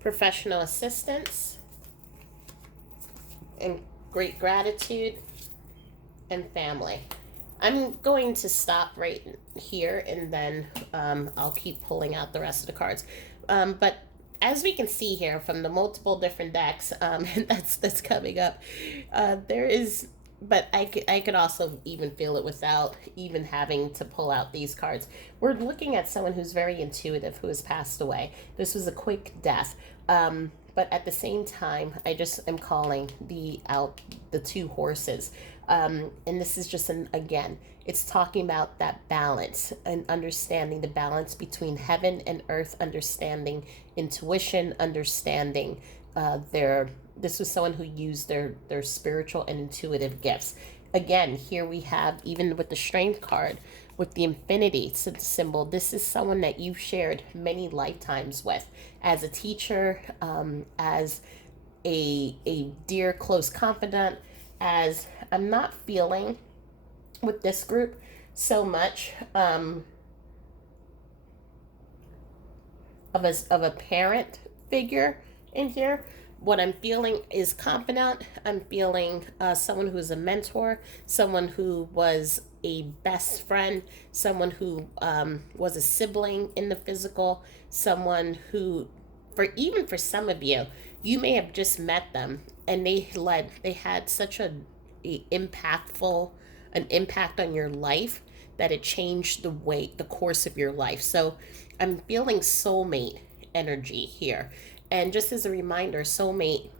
Professional Assistance, and Great Gratitude, and Family. I'm going to stop right here, and then I'll keep pulling out the rest of the cards. But as we can see here from the multiple different decks that's coming up, there is. But I could also even feel it without even having to pull out these cards. We're looking at someone who's very intuitive, who has passed away. This was a quick death. But at the same time, I just am calling the two horses. And this is just again, it's talking about that balance and understanding the balance between heaven and earth, understanding intuition, understanding this was someone who used their spiritual and intuitive gifts. Again, here we have, even with the Strength card, with the infinity symbol, this is someone that you've shared many lifetimes with as a teacher, as a dear close confidant. As I'm not feeling with this group so much of a parent figure in here. What I'm feeling is confidant. I'm feeling someone who's a mentor, someone who was a best friend, someone who was a sibling in the physical, someone who, for some of you, you may have just met them and they had such a impactful an impact on your life that it changed the course of your life. So I'm feeling soulmate energy here. And just as a reminder, soulmate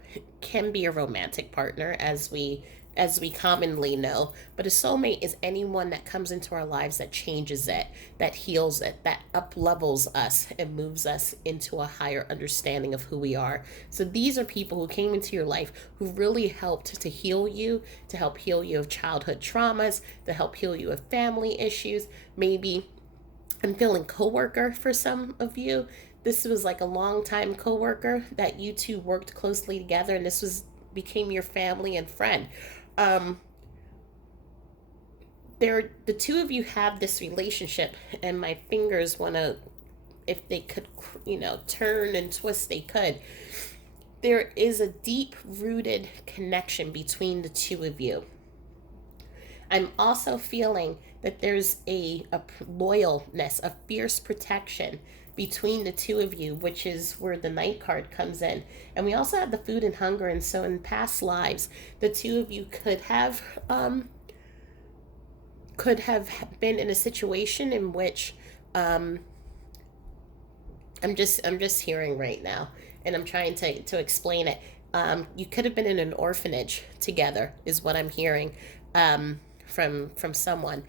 can be a romantic partner, as we as we commonly know, but a soulmate is anyone that comes into our lives that changes it, that heals it, that up levels us and moves us into a higher understanding of who we are. So these are people who came into your life who really helped to heal you, to help heal you of childhood traumas, to help heal you of family issues. Maybe I'm feeling coworker for some of you. This was like a long time coworker that you two worked closely together, and this was became your family and friend. um there, the two of you have this relationship, and my fingers want to, if they could, turn and twist, they could. There is a deep rooted connection between the two of you. I'm also feeling that there's a loyalness, a fierce protection between the two of you, which is where the Knight card comes in. And we also have the food and hunger. And so in past lives, the two of you could have been in a situation in which, um, I'm just hearing right now, and I'm trying to explain it. You could have been in an orphanage together, is what I'm hearing, from someone,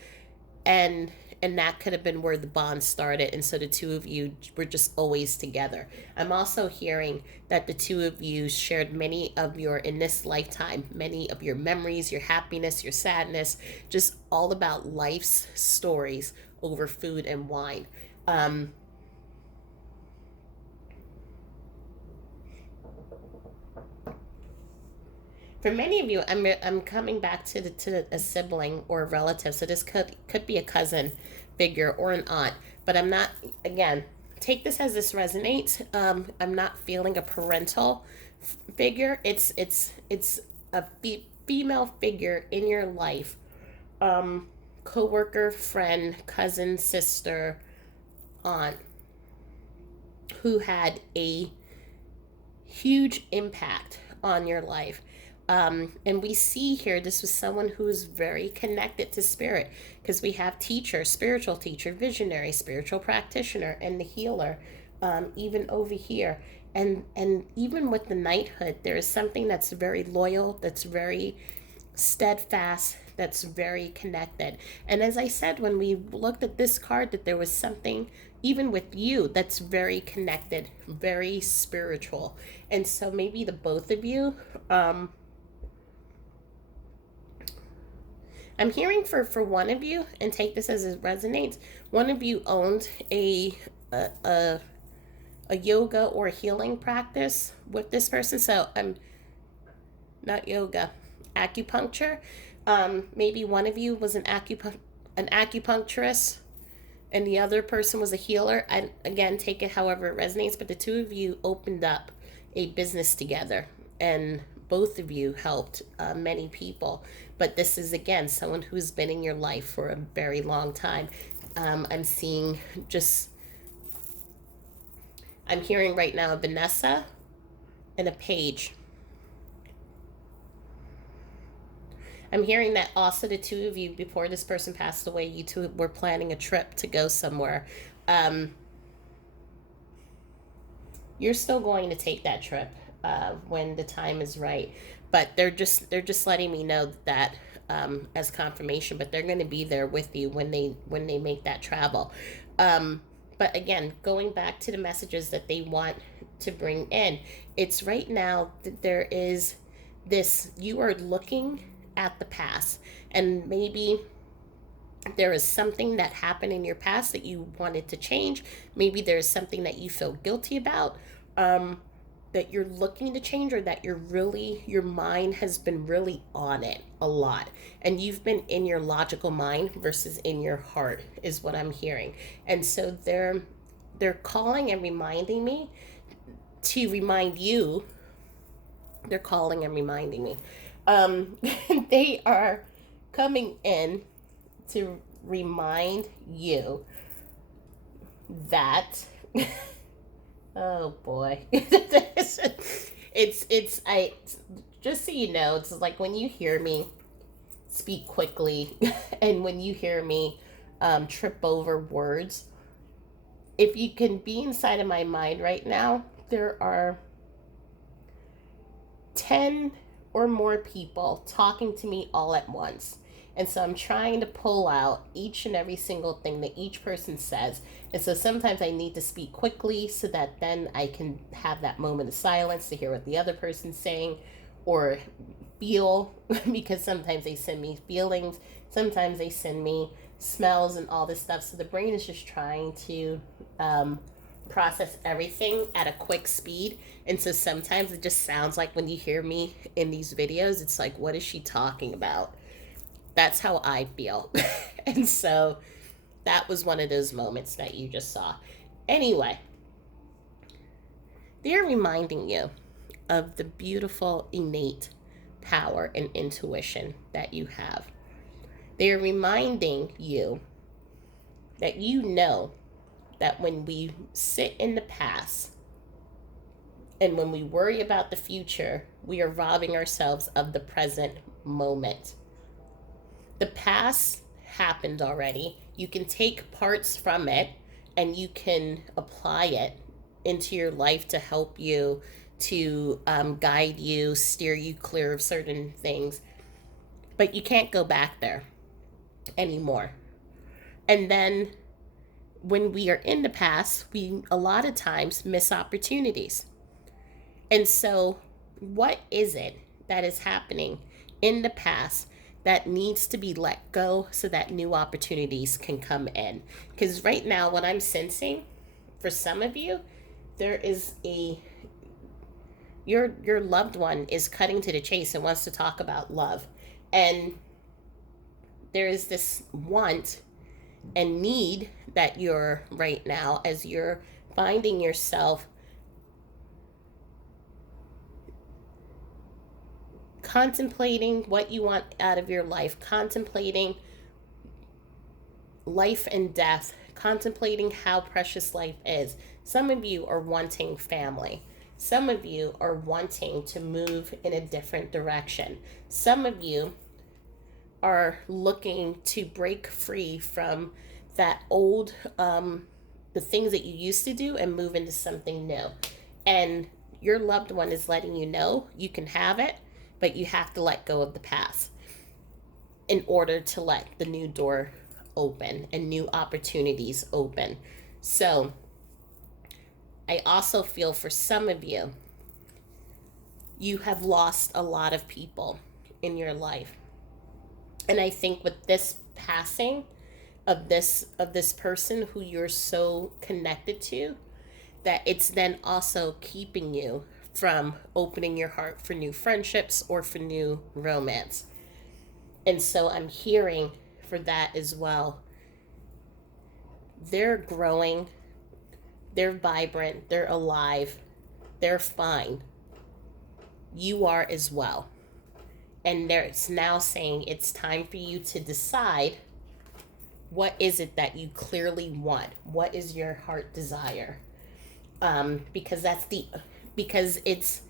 and and that could have been where the bond started, and so the two of you were just always together. I'm also hearing that the two of you shared many of your, in this lifetime, many of your memories, your happiness, your sadness, just all about life's stories over food and wine. um, for many of you, I'm coming back to a sibling or a relative. So this could be a cousin figure or an aunt, but I'm not. Again, take this as this resonates. I'm not feeling a parental figure. It's a female figure in your life. Coworker, friend, cousin, sister, aunt, who had a huge impact on your life. And we see here this was someone who was very connected to spirit, because we have teacher, spiritual teacher, visionary, spiritual practitioner, and the healer, even over here. And even with the knighthood, there is something that's very loyal, that's very steadfast, that's very connected. And as I said, when we looked at this card, that there was something even with you that's very connected, very spiritual. And so maybe the both of you, I'm hearing for one of you, and take this as it resonates. One of you owned a a, a yoga or a healing practice with this person. So I'm not yoga, acupuncture. Maybe one of you was an acupuncturist, and the other person was a healer. I, again, take it however it resonates, but the two of you opened up a business together, and both of you helped many people. But this is, again, someone who's been in your life for a very long time. I'm seeing just, I'm hearing right now a Vanessa and a Paige. I'm hearing that also the two of you, before this person passed away, you two were planning a trip to go somewhere. Um, you're still going to take that trip when the time is right, but they're just letting me know that, as confirmation. But they're going to be there with you when they make that travel. Um, but again, going back to the messages that they want to bring in, it's right now that there is this, you are looking at the past, and maybe there is something that happened in your past that you wanted to change. Maybe there's something that you feel guilty about, um, that you're looking to change, or that your mind has been really on it a lot, and you've been in your logical mind versus in your heart, is what I'm hearing. And so they're calling and reminding me to remind you. They're calling and reminding me. um they are coming in to remind you that oh boy. It's I just so you know, it's like when you hear me speak quickly and when you hear me trip over words, if you can be inside of my mind right now, there are 10 or more people talking to me all at once. And so I'm trying to pull out each and every single thing that each person says. And so sometimes I need to speak quickly so that then I can have that moment of silence to hear what the other person's saying, or feel, because sometimes they send me feelings, sometimes they send me smells and all this stuff. So the brain is just trying to process everything at a quick speed. And so sometimes it just sounds like, when you hear me in these videos, it's like, what is she talking about? That's how I feel. And so that was one of those moments that you just saw. Anyway, they're reminding you of the beautiful innate power and intuition that you have. They're reminding you that you know that when we sit in the past and when we worry about the future, we are robbing ourselves of the present moment. The past happened already. You can take parts from it and you can apply it into your life to help you, to guide you, steer you clear of certain things. But you can't go back there anymore. And then when we are in the past, we a lot of times miss opportunities. And so, what is it that is happening in the past that needs to be let go so that new opportunities can come in? Because right now, what I'm sensing for some of you, there is a your loved one is cutting to the chase and wants to talk about love, and there is this want and need that you're right now, as you're finding yourself contemplating what you want out of your life, contemplating life and death, contemplating how precious life is. Some of you are wanting family. Some of you are wanting to move in a different direction. Some of you are looking to break free from that old, the things that you used to do, and move into something new. And your loved one is letting you know you can have it, but you have to let go of the past in order to let the new door open and new opportunities open. So I also feel for some of you, you have lost a lot of people in your life. And I think with this passing of this person who you're so connected to, that it's then also keeping you from opening your heart for new friendships or for new romance. And so I'm hearing for that as well. They're growing, they're vibrant, they're alive, they're fine. You are as well. And it's now saying it's time for you to decide, what is it that you clearly want? What is your heart desire? Because it's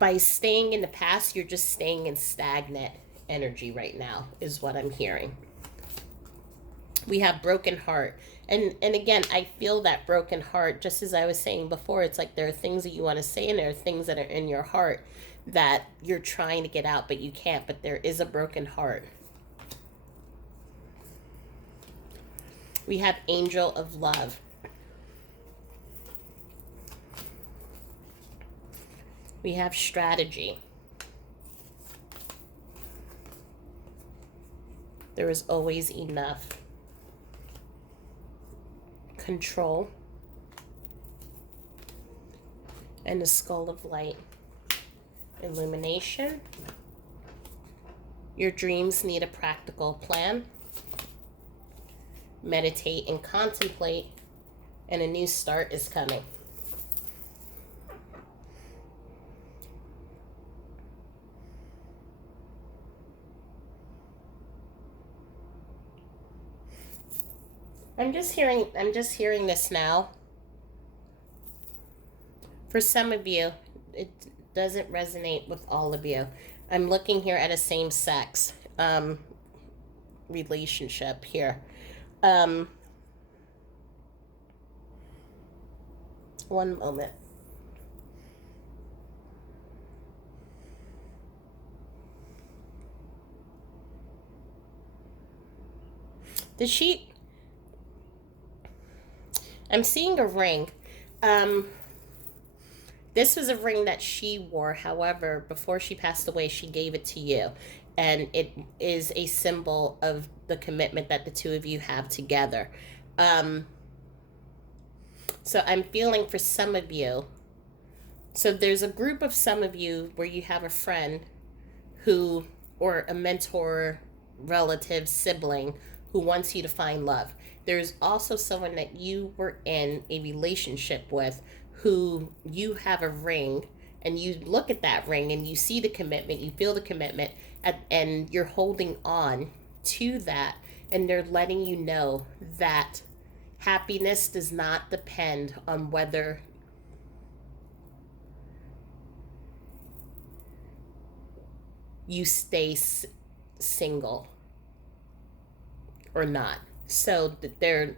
by staying in the past, you're just staying in stagnant energy right now, is what I'm hearing. We have broken heart. And again, I feel that broken heart, just as I was saying before. It's like there are things that you want to say, and there are things that are in your heart that you're trying to get out, but you can't. But there is a broken heart. We have Angel of Love. We have Strategy. There is always enough. Control. And the Skull of Light. Illumination. Your dreams need a practical plan. Meditate and contemplate, and a new start is coming. I'm just hearing this now. For some of you, it doesn't resonate with all of you. I'm looking here at a same-sex relationship here. One moment. Did she? I'm seeing a ring. Um, this was a ring that she wore. However, before she passed away, she gave it to you. And it is a symbol of the commitment that the two of you have together. Um, so I'm feeling for some of you. So there's a group of some of you where you have a friend who, or a mentor, relative, sibling who wants you to find love. There's also someone that you were in a relationship with who you have a ring, and you look at that ring and you see the commitment, you feel the commitment, and you're holding on to that, and they're letting you know that happiness does not depend on whether you stay single or not. So they're,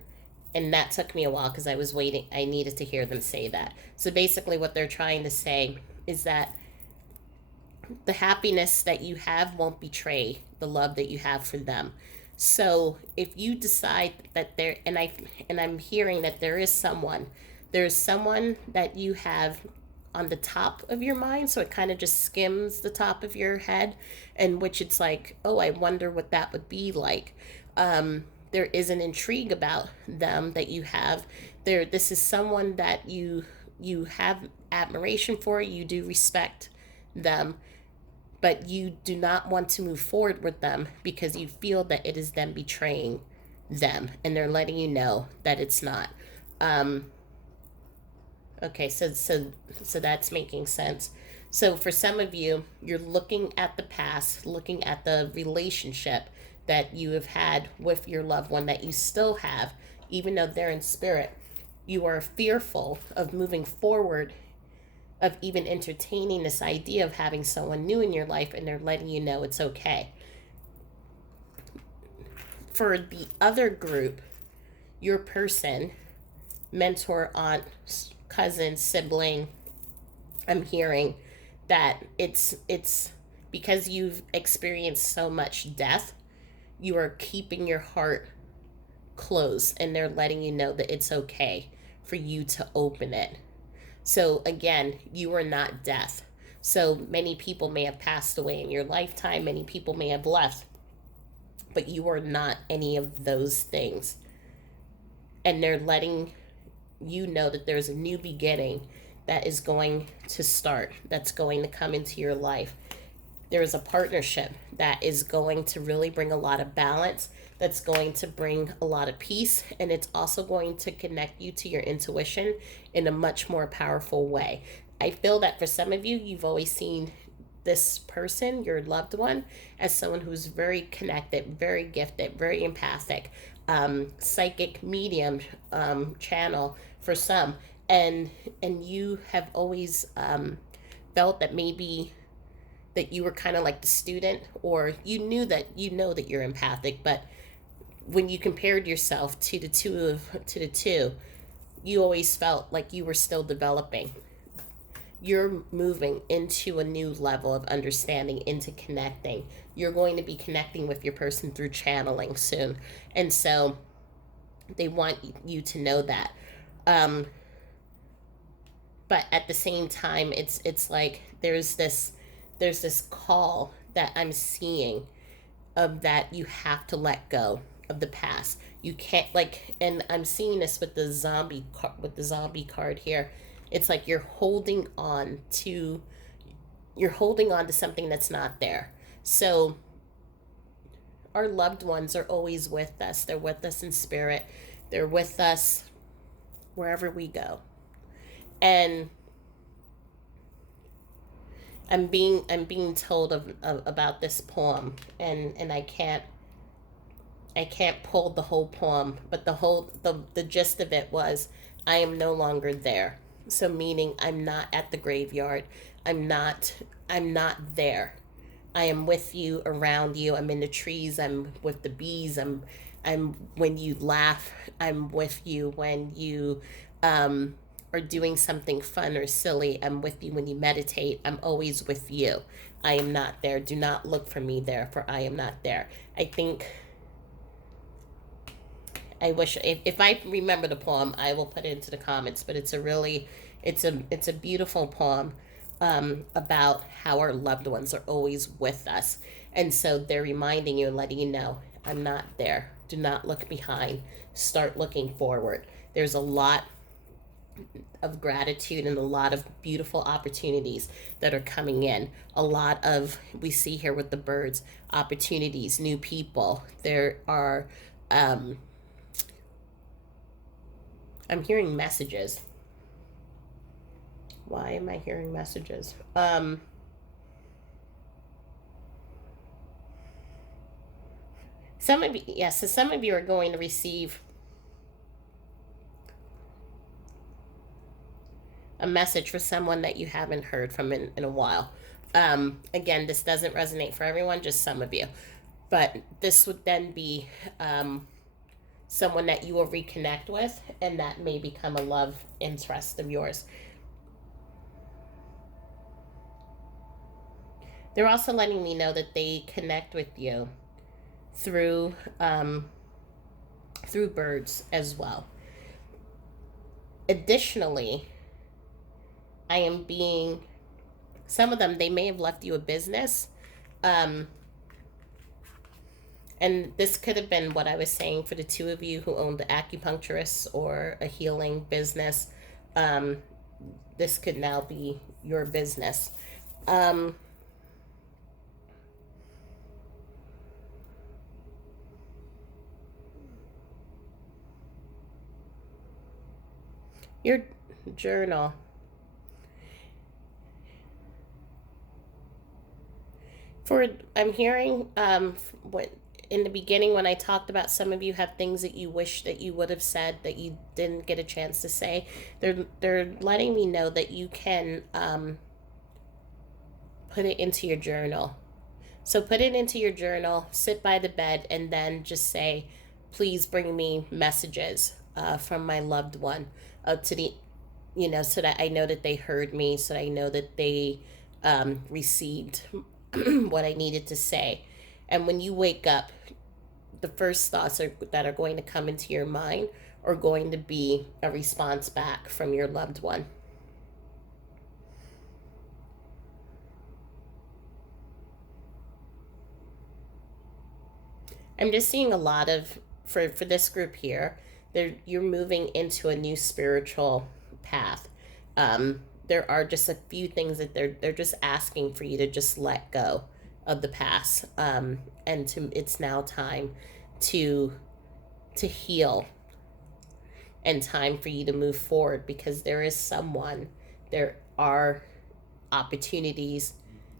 and that took me a while because I was waiting. I needed to hear them say that. So basically, what they're trying to say is that the happiness that you have won't betray the love that you have for them. So if you decide that there, and I'm hearing that there's someone that you have on the top of your mind, so it kind of just skims the top of your head, in which it's like, oh, I wonder what that would be like. There is an intrigue about them that you have there. This is someone that you have admiration for, you do respect them, but you do not want to move forward with them because you feel that it is them betraying them, and they're letting you know that it's not. um okay, so that's making sense. So for some of you, you're looking at the past, looking at the relationship that you have had with your loved one, that you still have, even though they're in spirit. You are fearful of moving forward, of even entertaining this idea of having someone new in your life, and they're letting you know it's okay. For the other group, your person, mentor, aunt, cousin, sibling, I'm hearing that it's because you've experienced so much death, you are keeping your heart closed, and they're letting you know that it's okay for you to open it. So again, you are not death. So many people may have passed away in your lifetime, many people may have left, but you are not any of those things. And they're letting you know that there's a new beginning that is going to start, that's going to come into your life. There is a partnership that is going to really bring a lot of balance, that's going to bring a lot of peace, and it's also going to connect you to your intuition in a much more powerful way. I feel that for some of you, you've always seen this person, your loved one, as someone who's very connected, very gifted, very empathic, psychic medium, channel for some, and you have always felt that maybe that you were kind of like the student, or you know that you're empathic, but when you compared yourself to the two, you always felt like you were still developing. You're moving into a new level of understanding, into connecting. You're going to be connecting with your person through channeling soon, and so they want you to know that. um but at the same time, it's like there's this call that I'm seeing, of that you have to let go of the past. You can't, like, and I'm seeing this with the zombie card here. It's like you're holding on to something that's not there. So our loved ones are always with us. They're with us in spirit. They're with us wherever we go. And I'm being told of about this poem, and I can't pull the whole poem, but the gist of it was, I am no longer there. So meaning, I'm not at the graveyard. I'm not there. I am with you, around you. I'm in the trees. I'm with the bees. I'm when you laugh. I'm with you when you are doing something fun or silly. I'm with you when you meditate. I'm always with you. I am not there. Do not look for me there, for I am not there. I think I wish if I remember the poem, I will put it into the comments. But it's a beautiful poem about how our loved ones are always with us, and so they're reminding you and letting you know, I'm not there. Do not look behind. Start looking forward. There's a lot of gratitude and a lot of beautiful opportunities that are coming in. A lot of, we see here with the birds, opportunities, new people. There are, I'm hearing messages. Why am I hearing messages? Some of you, yes, so some of you are going to receive a message for someone that you haven't heard from in a while. Again, this doesn't resonate for everyone, just some of you. But this would then be someone that you will reconnect with, and that may become a love interest of yours. They're also letting me know that they connect with you through through birds as well. Additionally, I am being, some of them, they may have left you a business. Um, and this could have been what I was saying for the two of you who owned the acupuncturist or a healing business. Um, this could now be your business. Um, your journal. For I'm hearing what in the beginning when I talked about some of you have things that you wish that you would have said that you didn't get a chance to say. They're letting me know that you can put it into your journal. So put it into your journal, sit by the bed, and then just say, please bring me messages from my loved one to the, so that I know that they heard me, so that I know that they received what I needed to say. And when you wake up, the first thoughts that are going to come into your mind are going to be a response back from your loved one. I'm just seeing a lot of, for this group here, you're moving into a new spiritual path. There are just a few things that they're just asking for you to just let go of the past, and it's now time to heal, and time for you to move forward, because there are opportunities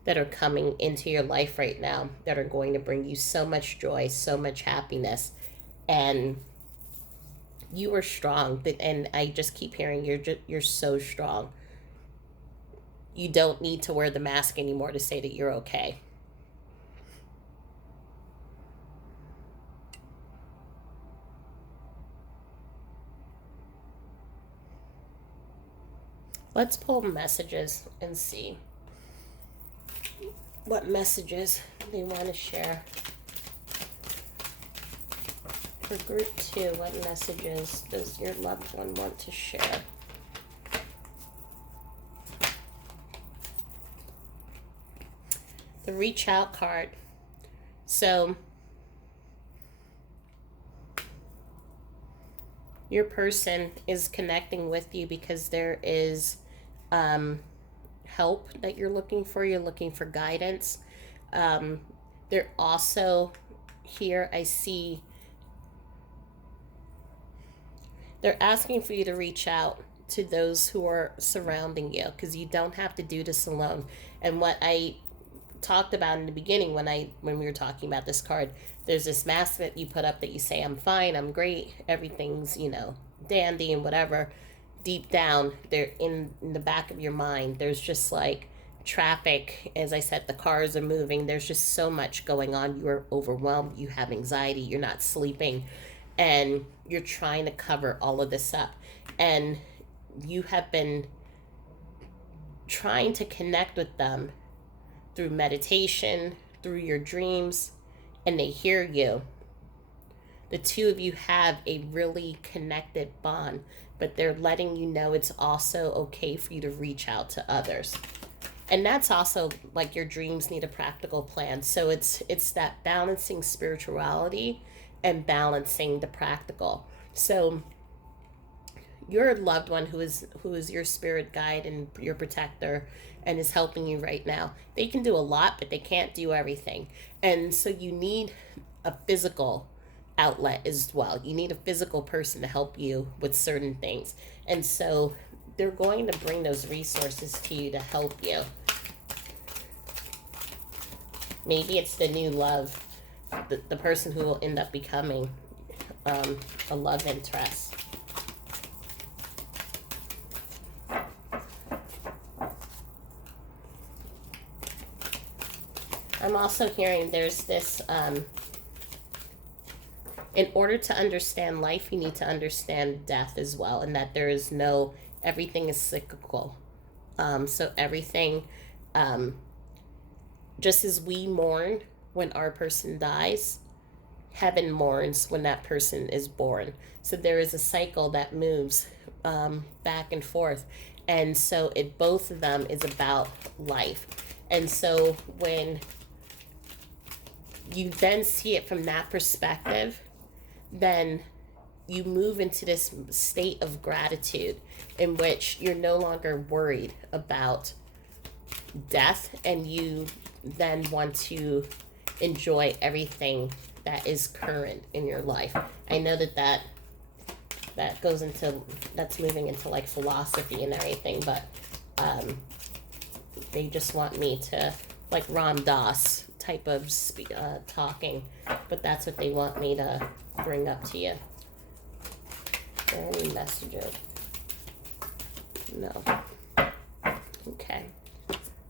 that are coming into your life right now that are going to bring you so much joy, so much happiness, and you are strong. And I just keep hearing you're so strong. You don't need to wear the mask anymore to say that you're okay. Let's pull messages and see what messages they want to share. For group 2, what messages does your loved one want to share? The reach out card. So your person is connecting with you because there is help that you're looking for. You're looking for guidance. They're also here, I see, they're asking for you to reach out to those who are surrounding you, because you don't have to do this alone. And what I talked about in the beginning when we were talking about this card, there's this mask that you put up that you say, I'm fine, I'm great, everything's, dandy and whatever. Deep down there, in the back of your mind, there's just like traffic. As I said, the cars are moving, there's just so much going on. You're overwhelmed, you have anxiety, you're not sleeping, and you're trying to cover all of this up. And you have been trying to connect with them through meditation, through your dreams, and they hear you. the two of you have a really connected bond, but they're letting you know it's also okay for you to reach out to others. And that's also like your dreams need a practical plan. So it's that balancing spirituality and balancing the practical. So your loved one who is your spirit guide and your protector and is helping you right now, they can do a lot, but they can't do everything. And so you need a physical outlet as well. You need a physical person to help you with certain things. And so they're going to bring those resources to you to help you. Maybe it's the new love, the person who will end up becoming a love interest. I'm also hearing there's this, in order to understand life, you need to understand death as well, and that there is no, everything is cyclical. So everything, just as we mourn when our person dies, heaven mourns when that person is born. So there is a cycle that moves back and forth. And so it both of them is about life. And so when you then see it from that perspective, then you move into this state of gratitude in which you're no longer worried about death, and you then want to enjoy everything that is current in your life. I know that goes into, that's moving into like philosophy and everything, but they just want me to, like Ram Dass type of talking, but that's what they want me to bring up to you. Are there any messages? No. Okay.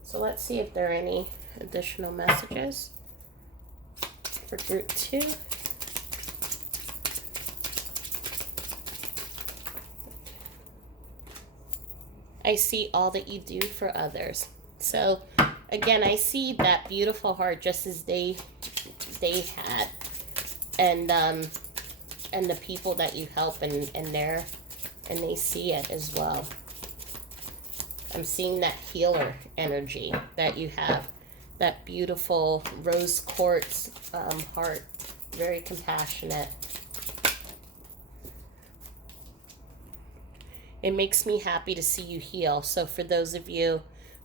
So let's see if there are any additional messages for group 2. I see all that you do for others. So again, I see that beautiful heart just as they had, and the people that you help and they see it as well. I'm seeing that healer energy that you have, that beautiful rose quartz heart, very compassionate. It makes me happy to see you heal. So for those of you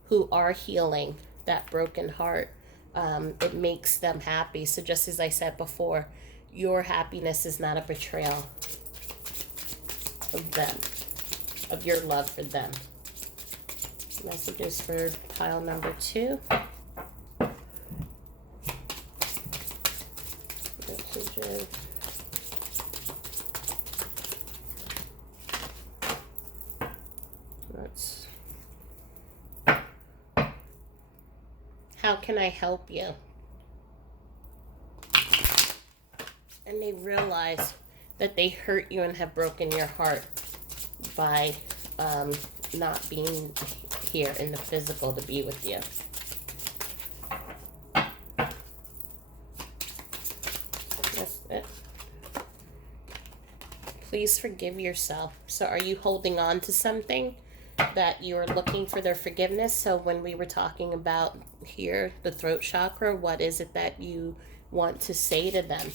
who are healing that broken heart, it makes them happy. So just as I said before, your happiness is not a betrayal of them, of your love for them. Messages for pile number 2. Messages. How can I help you? And they realize that they hurt you and have broken your heart by not being here in the physical to be with you. That's it. Please forgive yourself. So are you holding on to something that you're looking for their forgiveness? So when we were talking about here, the throat chakra, what is it that you want to say to them?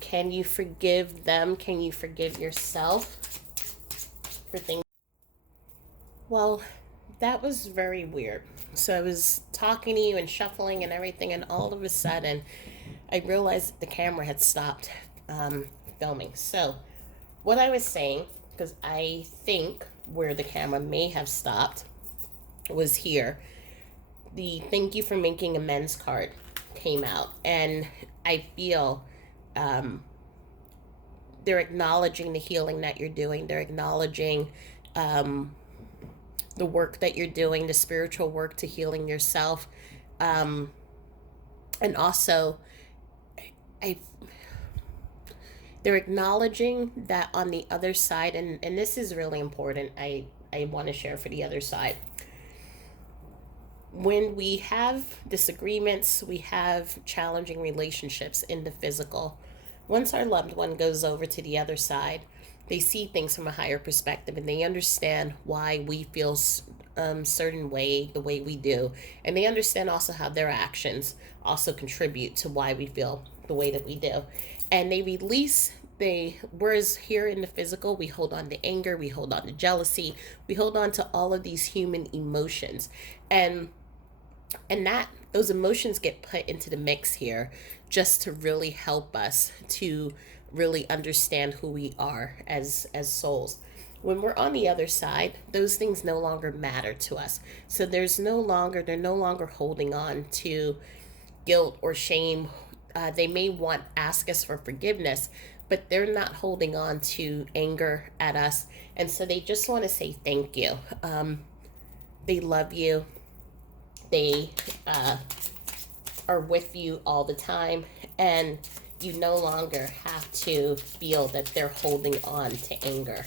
Can you forgive them? Can you forgive yourself for things? Well, that was very weird. So I was talking to you and shuffling and everything, and all of a sudden I realized that the camera had stopped filming. So what I was saying, because I think where the camera may have stopped was here, the thank you for making amends card came out, and I feel they're acknowledging the healing that you're doing. They're acknowledging the work that you're doing, the spiritual work to healing yourself, and also they're acknowledging that on the other side, and this is really important, I want to share for the other side. When we have disagreements, we have challenging relationships in the physical, Once our loved one goes over to the other side, they see things from a higher perspective and they understand why we feel certain way the way we do, and they understand also how their actions also contribute to why we feel the way that we do, and they release. They, whereas here in the physical, we hold on to anger, we hold on to jealousy, we hold on to all of these human emotions, and that those emotions get put into the mix here just to really help us to really understand who we are as souls. When we're on the other side, those things no longer matter to us. So they're no longer holding on to guilt or shame. They may want ask us for forgiveness, but they're not holding on to anger at us, and so they just want to say thank you. They love you. They are with you all the time, and you no longer have to feel that they're holding on to anger,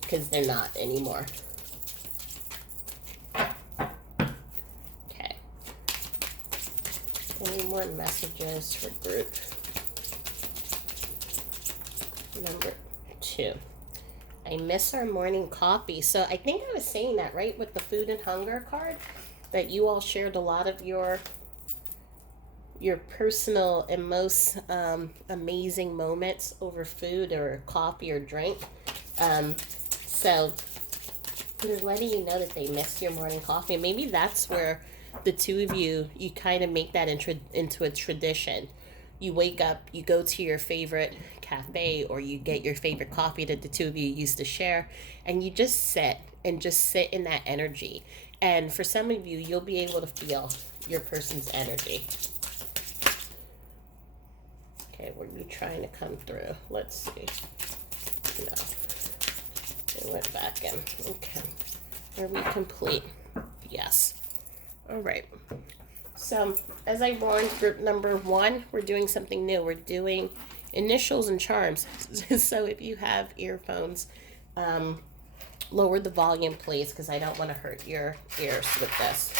because they're not anymore. Okay. Any more messages for group number 2? I miss our morning coffee. So I think I was saying that, right, with the food and hunger card, that you all shared a lot of your personal and most amazing moments over food or coffee or drink. So they're letting you know that they missed your morning coffee. Maybe that's where the two of you kind of make that into a tradition. You wake up, you go to your favorite cafe, or you get your favorite coffee that the two of you used to share, and you just sit in that energy. And for some of you, you'll be able to feel your person's energy. Okay, were you trying to come through? Let's see. No. They went back in. Okay. Are we complete? Yes. All right. So, as I warned, group number 1, we're doing something new. We're doing initials and charms. So, if you have earphones, lower the volume, please, because I don't want to hurt your ears with this.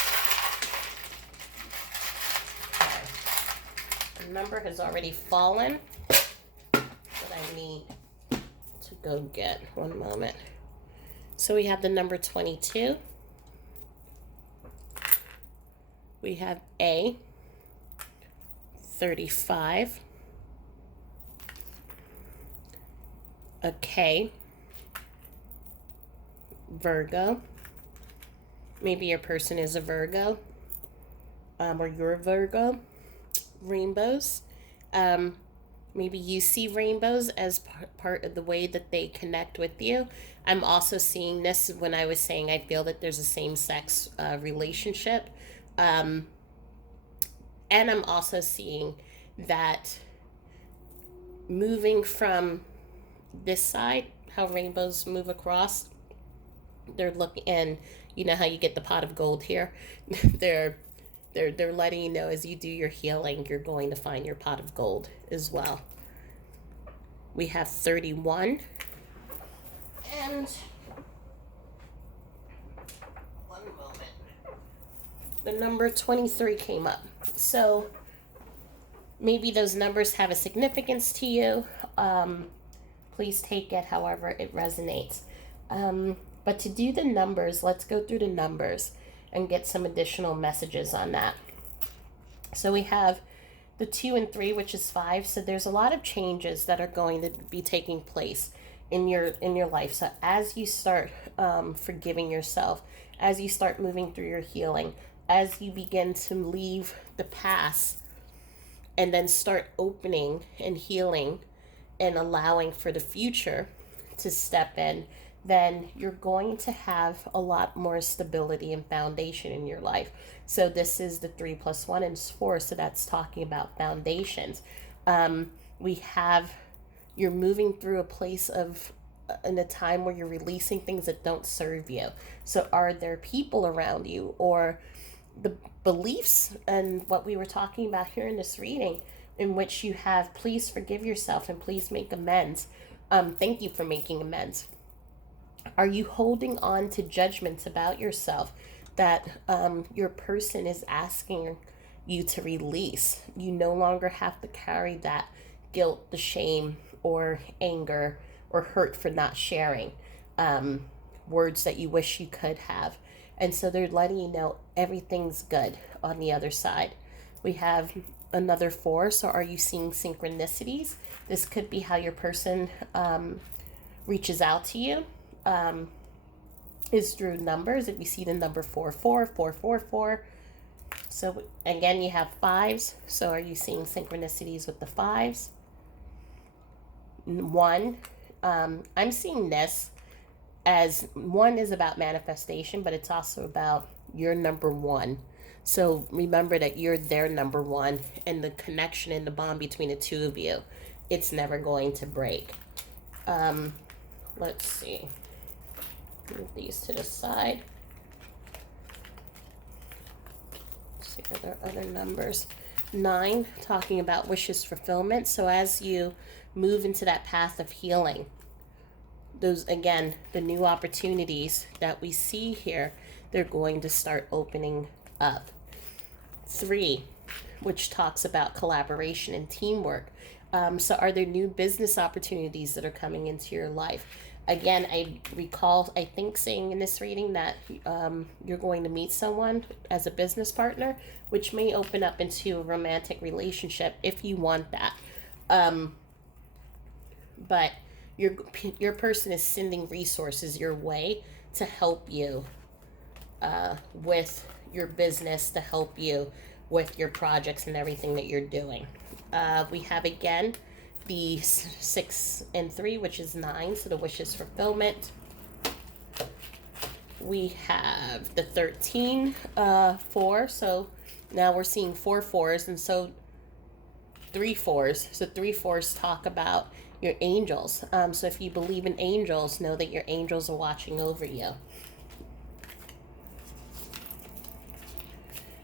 Okay. The number has already fallen that I need to go get. One moment. So, we have the number 22. We have A, 35, a K, Virgo. Maybe your person is a Virgo, or you're a Virgo. Rainbows. Maybe you see rainbows as part of the way that they connect with you. I'm also seeing this when I was saying I feel that there's a same-sex relationship. And I'm also seeing that moving from this side, how rainbows move across, they're looking, and you know how you get the pot of gold here. they're letting you know as you do your healing, you're going to find your pot of gold as well. We have 31, and the number 23 came up. So maybe those numbers have a significance to you. Please take it however it resonates. But to do the numbers, let's go through the numbers and get some additional messages on that. So we have the 2 and 3, which is 5. So there's a lot of changes that are going to be taking place in your life. So as you start forgiving yourself, as you start moving through your healing, as you begin to leave the past and then start opening and healing and allowing for the future to step in, then you're going to have a lot more stability and foundation in your life. So this is the 3 + 1 is 4. So that's talking about foundations. We have, you're moving through a place of, in a time where you're releasing things that don't serve you. So are there people around you, or the beliefs and what we were talking about here in this reading, in which you have, please forgive yourself and please make amends. Thank you for making amends. Are you holding on to judgments about yourself that your person is asking you to release? You no longer have to carry that guilt, the shame, or anger, or hurt for not sharing, words that you wish you could have. And so they're letting you know everything's good on the other side. We have another four. So are you seeing synchronicities? This could be how your person reaches out to you. Is through numbers. If you see the number 44444. So again, you have fives. So are you seeing synchronicities with the fives? One, I'm seeing this as one is about manifestation, but it's also about your number one. So remember that you're their number one, and the connection and the bond between the two of you, it's never going to break. Let's see. Move these to the side. Let's see, are there other numbers? 9, talking about wishes fulfillment. So as you move into that path of healing, those, again, the new opportunities that we see here, they're going to start opening up. 3, which talks about collaboration and teamwork. So are there new business opportunities that are coming into your life? Again, I recall, I think, saying in this reading that you're going to meet someone as a business partner, which may open up into a romantic relationship if you want that. But your person is sending resources your way to help you with your business, to help you with your projects and everything that you're doing. We have, again, the 6 and 3, which is 9, so the wishes fulfillment. We have the 13, 4, so now we're seeing 4 4s, and so 3 4s. So 3 4s talk about your angels. So if you believe in angels, know that your angels are watching over you.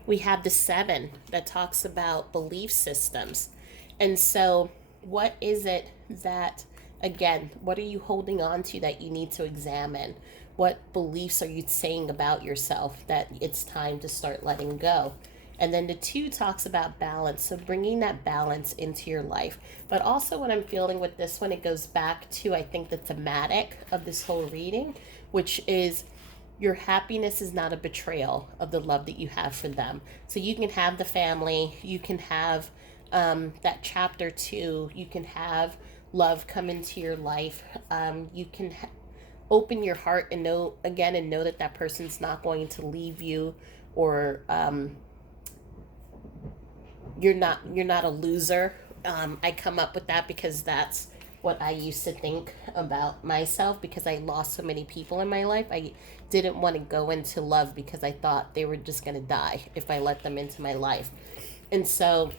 We have the 7 that talks about belief systems. And so what is it that, again, what are you holding on to that you need to examine? What beliefs are you saying about yourself that it's time to start letting go? And then the 2 talks about balance, so bringing that balance into your life. But also what I'm feeling with this one, it goes back to, I think, the thematic of this whole reading, which is your happiness is not a betrayal of the love that you have for them. So you can have the family, you can have that chapter 2, you can have love come into your life. You can open your heart and know, again, and know that that person's not going to leave you, or you're not a loser. I come up with that because that's what I used to think about myself, because I lost so many people in my life. I didn't want to go into love because I thought they were just going to die if I let them into my life. And so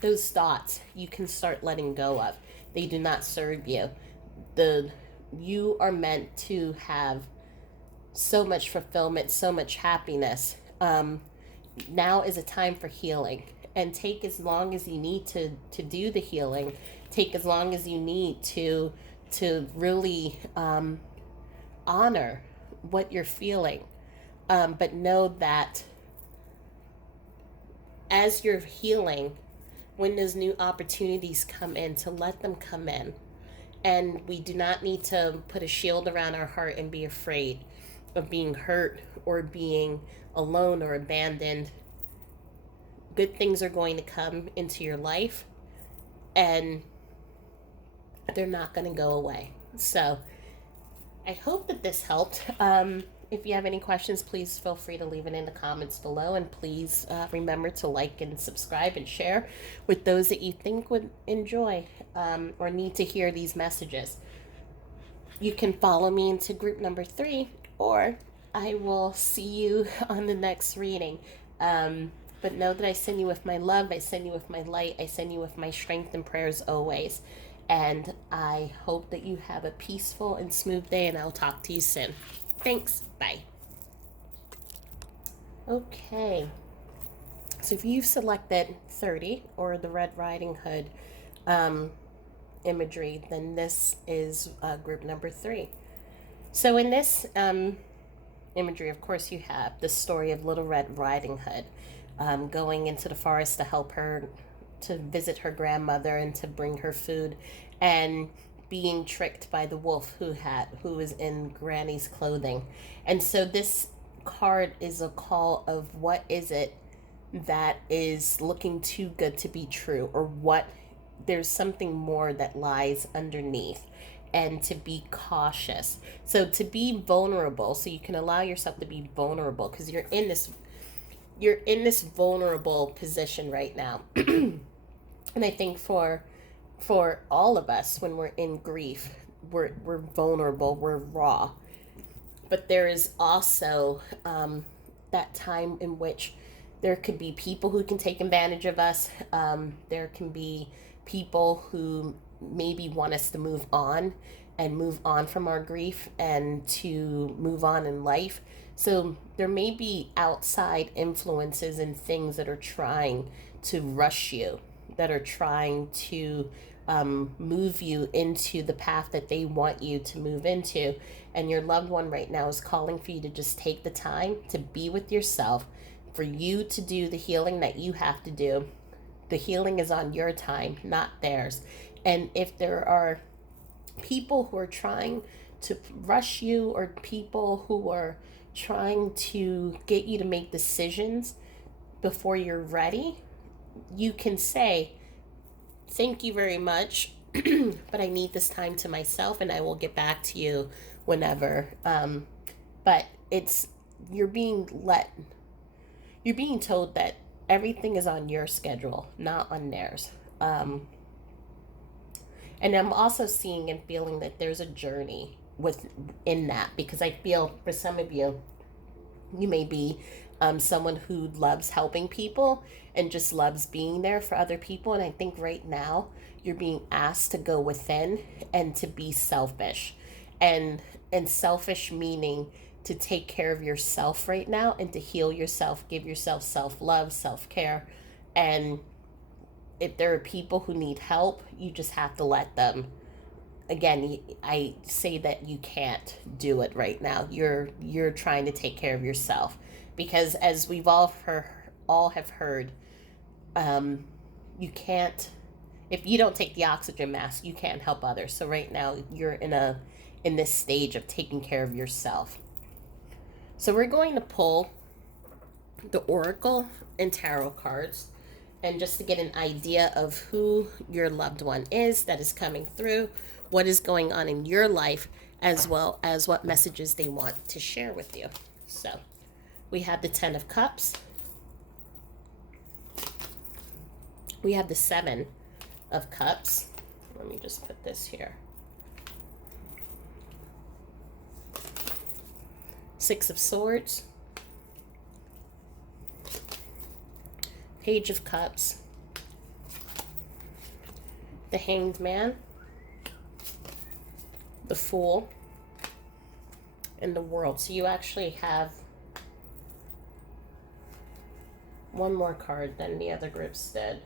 those thoughts you can start letting go of. They do not serve you. You are meant to have so much fulfillment, so much happiness. Now is a time for healing, and take as long as you need to do the healing. Take as long as you need to really honor what you're feeling. But know that as you're healing, when those new opportunities come in, to let them come in. And we do not need to put a shield around our heart and be afraid of being hurt or being alone or abandoned. Good things are going to come into your life, and they're not going to go away. So I hope that this helped. If you have any questions, please feel free to leave it in the comments below. And please remember to like and subscribe and share with those that you think would enjoy or need to hear these messages. You can follow me into group number 3, or I will see you on the next reading. But know that I send you with my love, I send you with my light, I send you with my strength and prayers always. And I hope that you have a peaceful and smooth day, and I'll talk to you soon. Thanks. Bye. Okay. So if you've selected 30 or the Red Riding Hood imagery, then this is group number 3. So in this imagery, of course, you have the story of Little Red Riding Hood going into the forest to help her to visit her grandmother and to bring her food, and being tricked by the wolf who was in Granny's clothing. And so this card is a call of what is it that is looking too good to be true, or what there's something more that lies underneath, and to be cautious. So to be vulnerable, so you can allow yourself to be vulnerable, because you're in this vulnerable position right now. And I think for all of us, when we're in grief, we're vulnerable, we're raw. But there is also that time in which there could be people who can take advantage of us. There can be people who maybe want us to move on, and move on from our grief, and to move on in life. So there may be outside influences and things that are trying to rush you, that are trying to move you into the path that they want you to move into. And your loved one right now is calling for you to just take the time to be with yourself, for you to do the healing that you have to do. The healing is on your time, not theirs. And if there are people who are trying to rush you, or people who are trying to get you to make decisions before you're ready, you can say, thank you very much, but I need this time to myself, and I will get back to you whenever. But it's you're being told that everything is on your schedule, not on theirs. And I'm also seeing and feeling that there's a journey within that, because I feel for some of you, you may be someone who loves helping people and just loves being there for other people. And I think right now you're being asked to go within and to be selfish. And selfish meaning to take care of yourself right now, and to heal yourself, give yourself self-love, self-care. And if there are people who need help, you just have to let them. Again, I say that you can't do it right now. You're trying to take care of yourself, because as we've all have heard, you can't, if you don't take the oxygen mask, you can't help others. So right now you're in this stage of taking care of yourself. So we're going to pull the Oracle and Tarot cards, and just to get an idea of who your loved one is that is coming through, what is going on in your life, as well as what messages they want to share with you. So we have the 10 of Cups. We have the 7 of Cups. Let me just put this here. 6 of Swords. Page of Cups. The Hanged Man. The Fool. And the World. So you actually have one more card than the other groups did.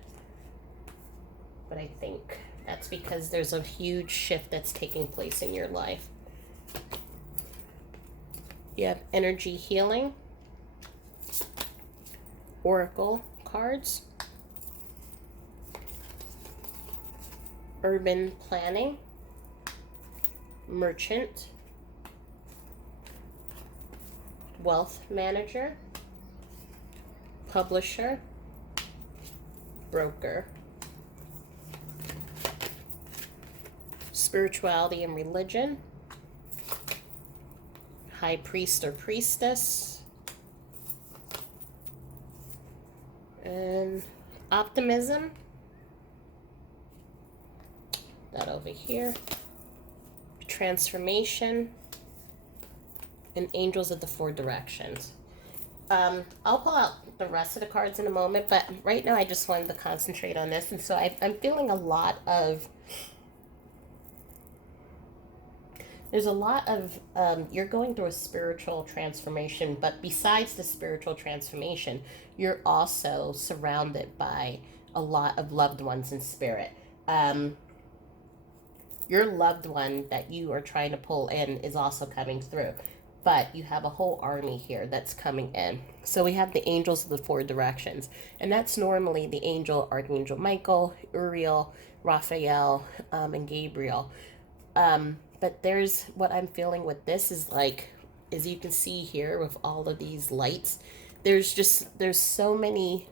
But I think that's because there's a huge shift that's taking place in your life. You have Energy Healing, Oracle cards, Urban Planning, Merchant, Wealth Manager, Publisher, Broker, Spirituality and Religion, High Priest or Priestess, and Optimism. That over here. Transformation, and Angels of the Four Directions. I'll pull out the rest of the cards in a moment, but right now I just wanted to concentrate on this. And so I'm feeling there's a lot of, you're going through a spiritual transformation, but besides the spiritual transformation, you're also surrounded by a lot of loved ones in spirit. Your loved one that you are trying to pull in is also coming through. but you have a whole army here that's coming in. So we have the angels of the four directions, and that's normally the angel, Archangel Michael, Uriel, Raphael, and Gabriel. But there's what I'm feeling with this is like, as you can see here with all of these lights, there's so many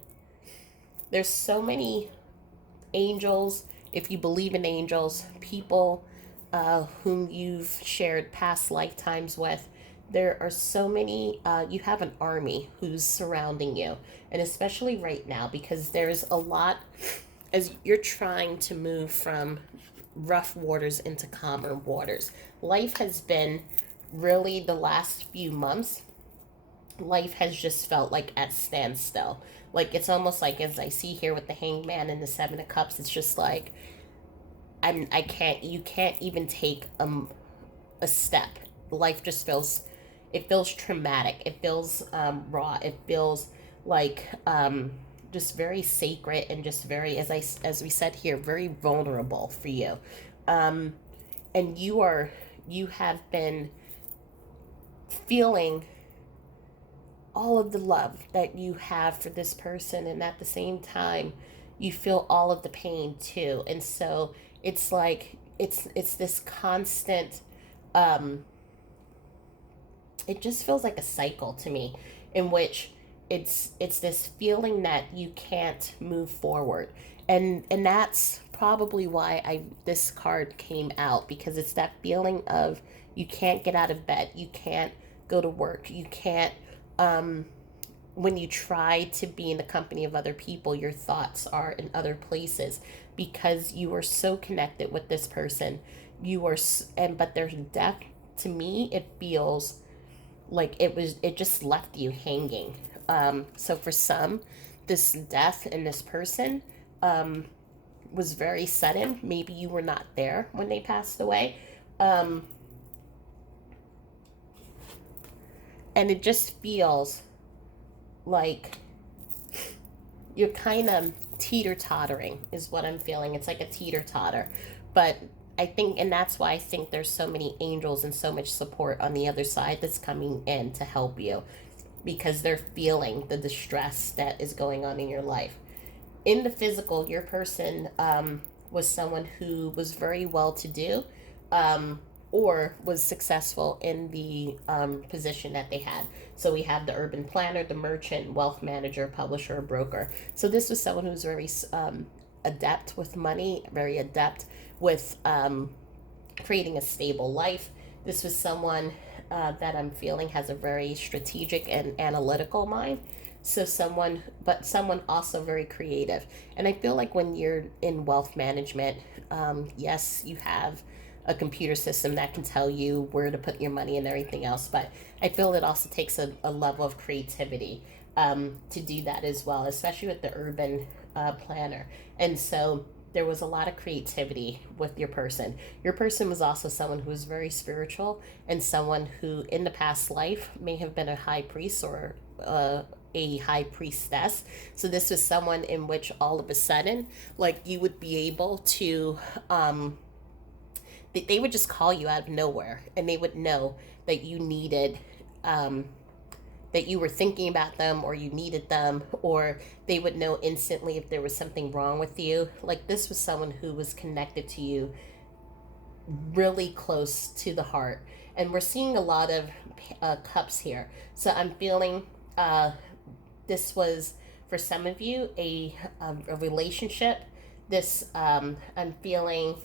angels, if you believe in angels, people whom you've shared past lifetimes with. There are so many, you have an army who's surrounding you. And especially right now, because there's a lot, as you're trying to move from rough waters into calmer waters. Life has been really the last few months, life has just felt like at standstill. Like it's almost like, as I see here with the hangman and the seven of cups, it's just like I can't, you can't even take a step. Life just feels, it feels traumatic. It feels raw. It feels like just very sacred and just very, as we said here, very vulnerable for you. Um, and you have been feeling all of the love that you have for this person, and at the same time you feel all of the pain too. And so it's like it's this constant, um it just feels like a cycle to me, in which it's this feeling that you can't move forward. And that's probably why I this card came out, because it's that feeling of you can't get out of bed, you can't go to work, you can't, um when you try to be in the company of other people, your thoughts are in other places, because you are so connected with this person. You are, and but their death, to me, it feels like it just left you hanging. So for some, this death in this person um, was very sudden. Maybe you were not there when they passed away. Um, and it just feels like you're kind of teeter tottering, is what I'm feeling. It's like a teeter totter. But I think, and that's why I think there's so many angels and so much support on the other side that's coming in to help you, because they're feeling the distress that is going on in your life. In the physical, your person was someone who was very well to do, um, or was successful in the position that they had. So we have the urban planner, the merchant, wealth manager, publisher, broker. So this was someone who was very adept with money, very adept with creating a stable life. This was someone that I'm feeling has a very strategic and analytical mind. So someone, but someone also very creative. And I feel like when you're in wealth management, yes, you have a computer system that can tell you where to put your money and everything else. But I feel it also takes a level of creativity to do that as well, especially with the urban planner. And so there was a lot of creativity with your person. Your person was also someone who was very spiritual, and someone who in the past life may have been a high priest or a high priestess. So this was someone in which all of a sudden, like you would be able to, they would just call you out of nowhere, and they would know that you needed, um, that you were thinking about them, or you needed them, or they would know instantly if there was something wrong with you. Like this was someone who was connected to you really close to the heart. And we're seeing a lot of cups here. So I'm feeling this was, for some of you, a relationship. This, I'm feeling,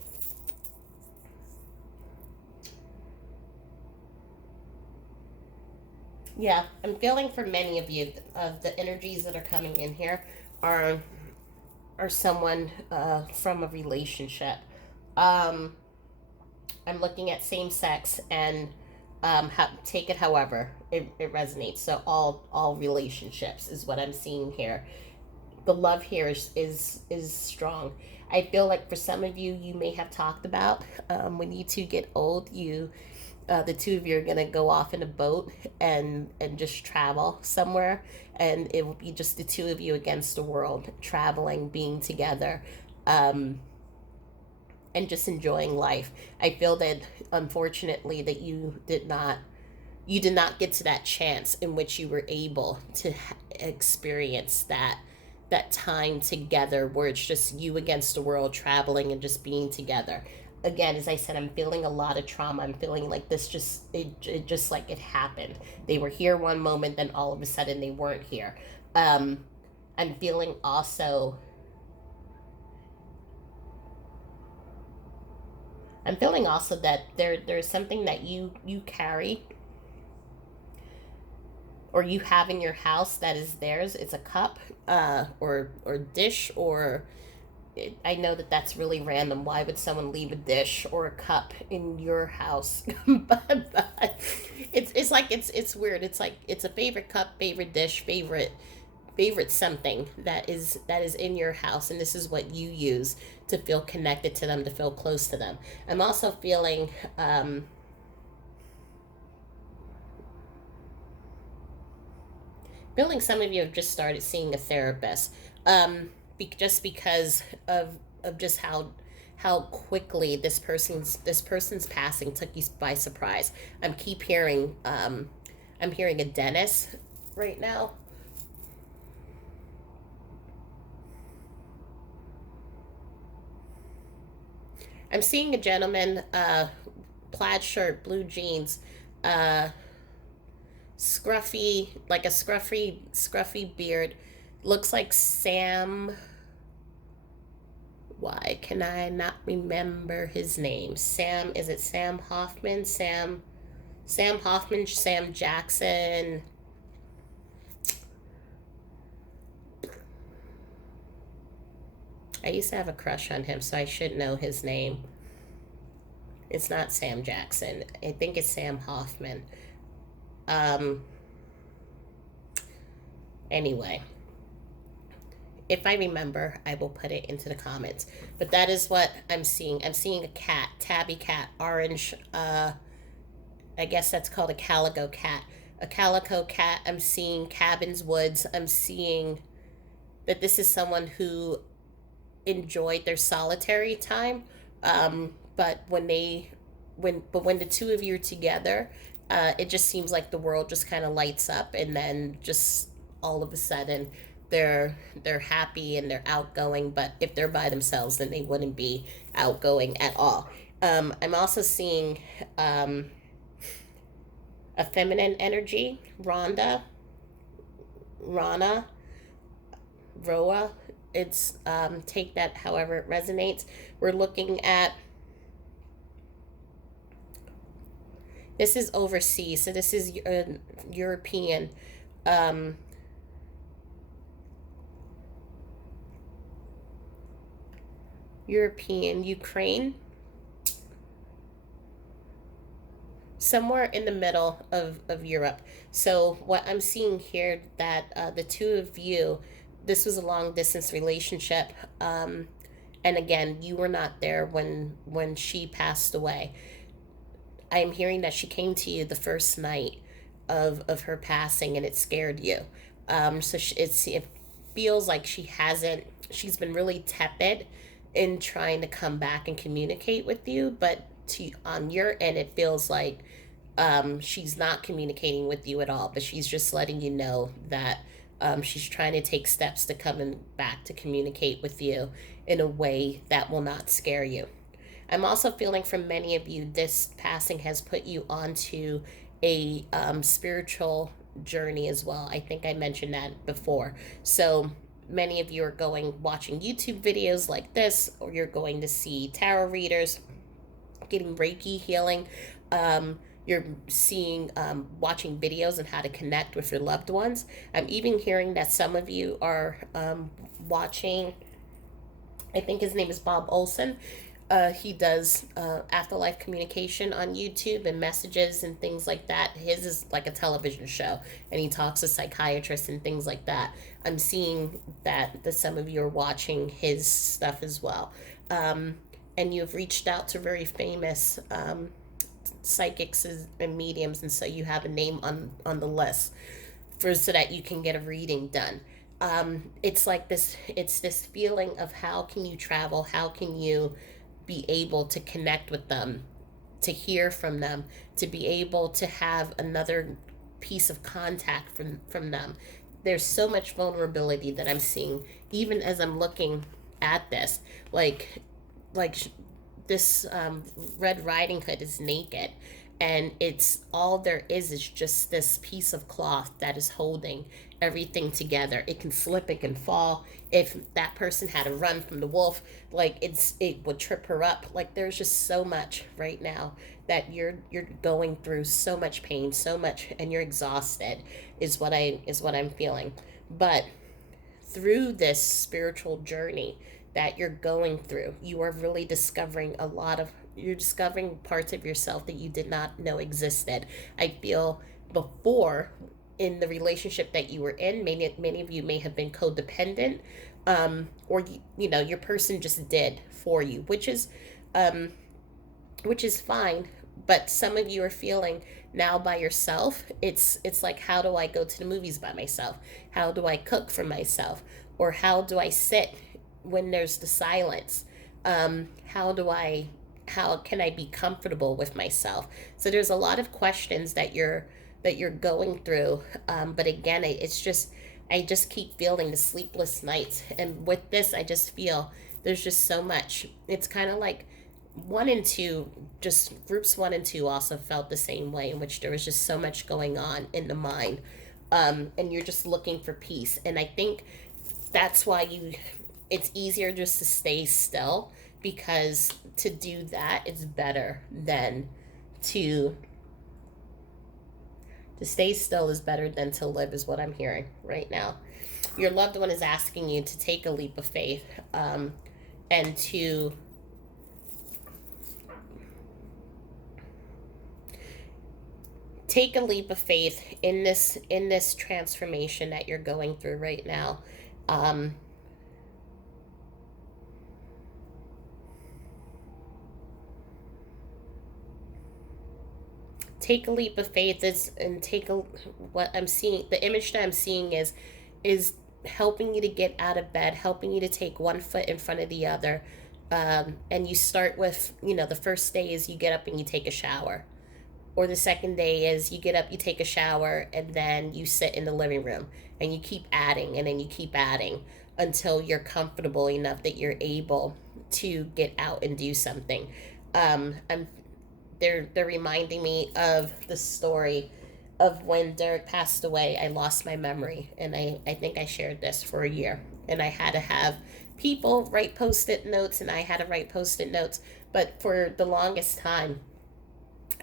yeah, I'm feeling for many of you, the energies that are coming in here are someone from a relationship. Um, I'm looking at same sex, and take it however it resonates. So all relationships is what I'm seeing here. The love here is strong. I feel like for some of you, you may have talked about when you two get old, you the two of you are gonna go off in a boat and just travel somewhere, and it will be just the two of you against the world, traveling, being together, um, and just enjoying life. I feel that unfortunately that you did not you did not get to that chance in which you were able to experience that time together where it's just you against the world traveling and just being together. Again, as I said, I'm feeling a lot of trauma. I'm feeling like this just it just like it happened. They were here one moment, then all of a sudden they weren't here. um I'm feeling also, that there's something that you carry or you have in your house that is theirs. It's a cup, or dish, or I know that that's really random. Why would someone leave a dish or a cup in your house? But it's like it's weird. It's like it's a favorite cup, favorite dish, favorite something that is in your house, and this is what you use to feel connected to them, to feel close to them. I'm also feeling some of you have just started seeing a therapist, just because of just how quickly this person's passing took you by surprise. I'm hearing a dentist right now. I'm seeing a gentleman, plaid shirt, blue jeans, uh, scruffy, like a scruffy beard. Looks like Sam. Why can I not remember his name? Sam, is it Sam Hoffman? Sam Hoffman, Sam Jackson. I used to have a crush on him, so I should know his name. It's not Sam Jackson. I think it's Sam Hoffman. Um, anyway, if I remember, I will put it into the comments. But that is what I'm seeing. I'm seeing a cat, tabby cat, orange. I guess that's called a calico cat. A calico cat. I'm seeing cabins, woods. I'm seeing that this is someone who enjoyed their solitary time. But when the two of you are together, it just seems like the world just kind of lights up, and then just all of a sudden they're happy and they're outgoing. But if they're by themselves, then they wouldn't be outgoing at all. I'm also seeing, um, a feminine energy, Rana, Roa. It's, take that however it resonates. We're looking at, this is overseas, so this is, European, um, Ukraine, somewhere in the middle of Europe. So what I'm seeing here, that, the two of you, this was a long distance relationship, and again, you were not there when she passed away. I am hearing that she came to you the first night of her passing, and it scared you. So it feels like she's been really tepid in trying to come back and communicate with you, but on your end, it feels like, she's not communicating with you at all, but she's just letting you know that, she's trying to take steps to coming back to communicate with you in a way that will not scare you. I'm also feeling from many of you, this passing has put you onto a, spiritual journey as well. I think I mentioned that before. So many of you are watching YouTube videos like this, or you're going to see tarot readers, getting Reiki healing. You're seeing, watching videos on how to connect with your loved ones. I'm even hearing that some of you are, watching, I think his name is Bob Olson. He does, afterlife communication on YouTube and messages and things like that. His is like a television show, and he talks to psychiatrists and things like that. I'm seeing that some of you are watching his stuff as well. Um, and you've reached out to very famous, psychics and mediums, and so you have a name on the list for so that you can get a reading done. It's like this. It's this feeling of how can you travel? How can you be able to connect with them to hear from them, to be able to have another piece of contact from them. There's so much vulnerability that I'm seeing even as I'm looking at this. Like this Red Riding Hood is naked, and it's all there is just this piece of cloth that is holding everything together. It can slip, it can fall. If that person had to run from the wolf, like it would trip her up. Like there's just so much right now that you're going through, so much pain, so much, and you're exhausted is what I'm feeling. But through this spiritual journey that you're going through, you are really discovering you're discovering parts of yourself that you did not know existed. I feel before, in the relationship that you were in, many of you may have been codependent, or your person just did for you, um, which is fine. But some of you are feeling now by yourself. It's like, how do I go to the movies by myself? How do I cook for myself? Or how do I sit when there's the silence? How can I be comfortable with myself? So there's a lot of questions that you're going through. But again, I just keep feeling the sleepless nights, and with this, I just feel there's just so much. It's kind of like one and two, just groups one and two also felt the same way, in which there was just so much going on in the mind, and you're just looking for peace. And I think that's why it's easier just to stay still, because to do that is better than to to stay still is better than to live, is what I'm hearing right now. Your loved one is asking you to take a leap of faith, and to take a leap of faith in this transformation that you're going through right now. Um, take a leap of faith is and take a what I'm seeing, the image that I'm seeing is helping you to get out of bed, helping you to take one foot in front of the other. And you start with, the first day is you get up and you take a shower, or the second day is you get up, you take a shower, and then you sit in the living room, and you keep adding, and then you keep adding until you're comfortable enough that you're able to get out and do something. I'm they're reminding me of the story of when Derek passed away. I lost my memory, and I think I shared this for a year, and I had to have people write post-it notes, and I had to write post-it notes. But for the longest time,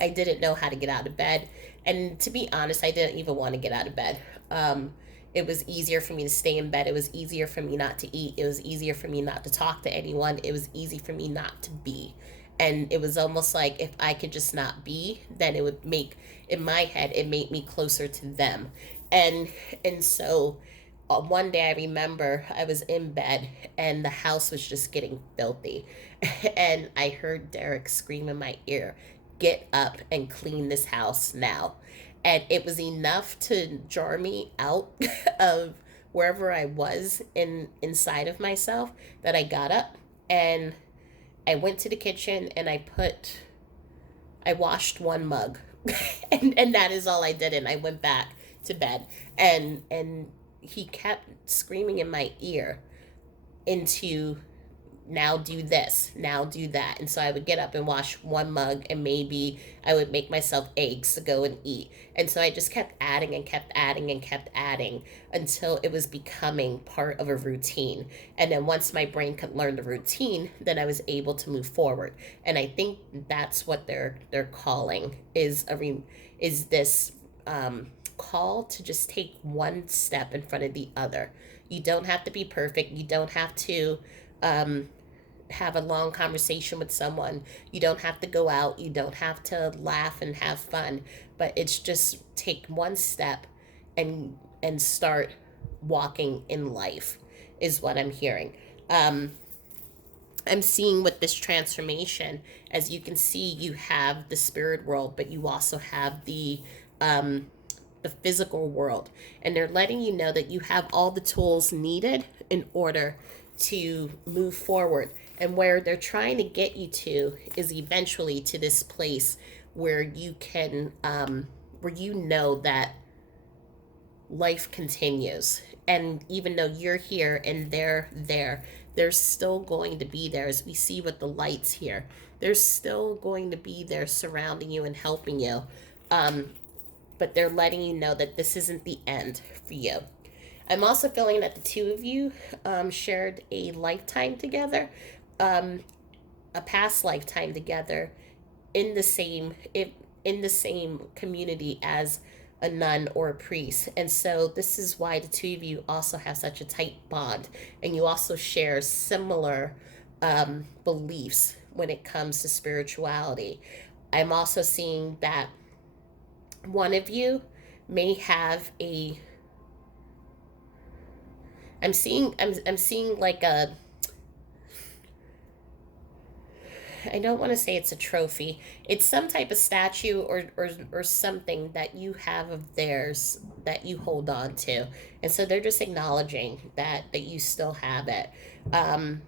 I didn't know how to get out of bed. And to be honest, I didn't even want to get out of bed. It was easier for me to stay in bed. It was easier for me not to eat. It was easier for me not to talk to anyone. It was easy for me not to be. And it was almost like if I could just not be, then it would make, in my head, it made me closer to them. And and so one day I remember I was in bed and the house was just getting filthy. And I heard Derek scream in my ear, "Get up and clean this house now." And it was enough to jar me out of wherever I was inside of myself, that I got up and I went to the kitchen and I washed one mug. And that is all I did, and I went back to bed. And he kept screaming in my ear into, now do this, now do that. And so I would get up and wash one mug, and maybe I would make myself eggs to go and eat. And so I just kept adding and kept adding and kept adding until it was becoming part of a routine. And then once my brain could learn the routine, then I was able to move forward. And I think that's what they're calling, is this call to just take one step in front of the other. You don't have to be perfect. You don't have to um, have a long conversation with someone. You don't have to go out. You don't have to laugh and have fun. But it's just take one step and start walking in life, is what I'm hearing. Um, I'm seeing with this transformation, as you can see, you have the spirit world, but you also have um, the physical world, and they're letting you know that you have all the tools needed in order to move forward. And where they're trying to get you to is eventually to this place where you can, where you know that life continues. And even though you're here and they're there, they're still going to be there. As we see with the lights here, they're still going to be there surrounding you and helping you. Um, but they're letting you know that this isn't the end for you. I'm also feeling that the two of you shared a lifetime together, um, a past lifetime together in the same in the same community as a nun or a priest. And so this is why the two of you also have such a tight bond, and you also share similar beliefs when it comes to spirituality. I'm also seeing that one of you may have a I'm seeing like a, I don't want to say it's a trophy. It's some type of statue or something that you have of theirs that you hold on to. And so they're just acknowledging that you still have it. Um,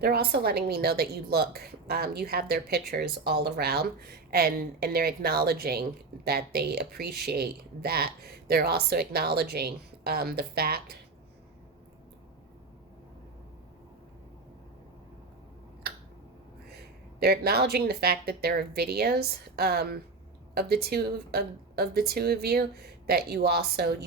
they're also letting me know that you have their pictures all around, and they're acknowledging that they appreciate that. They're also acknowledging the fact they're acknowledging the fact that there are videos of the two of you, that you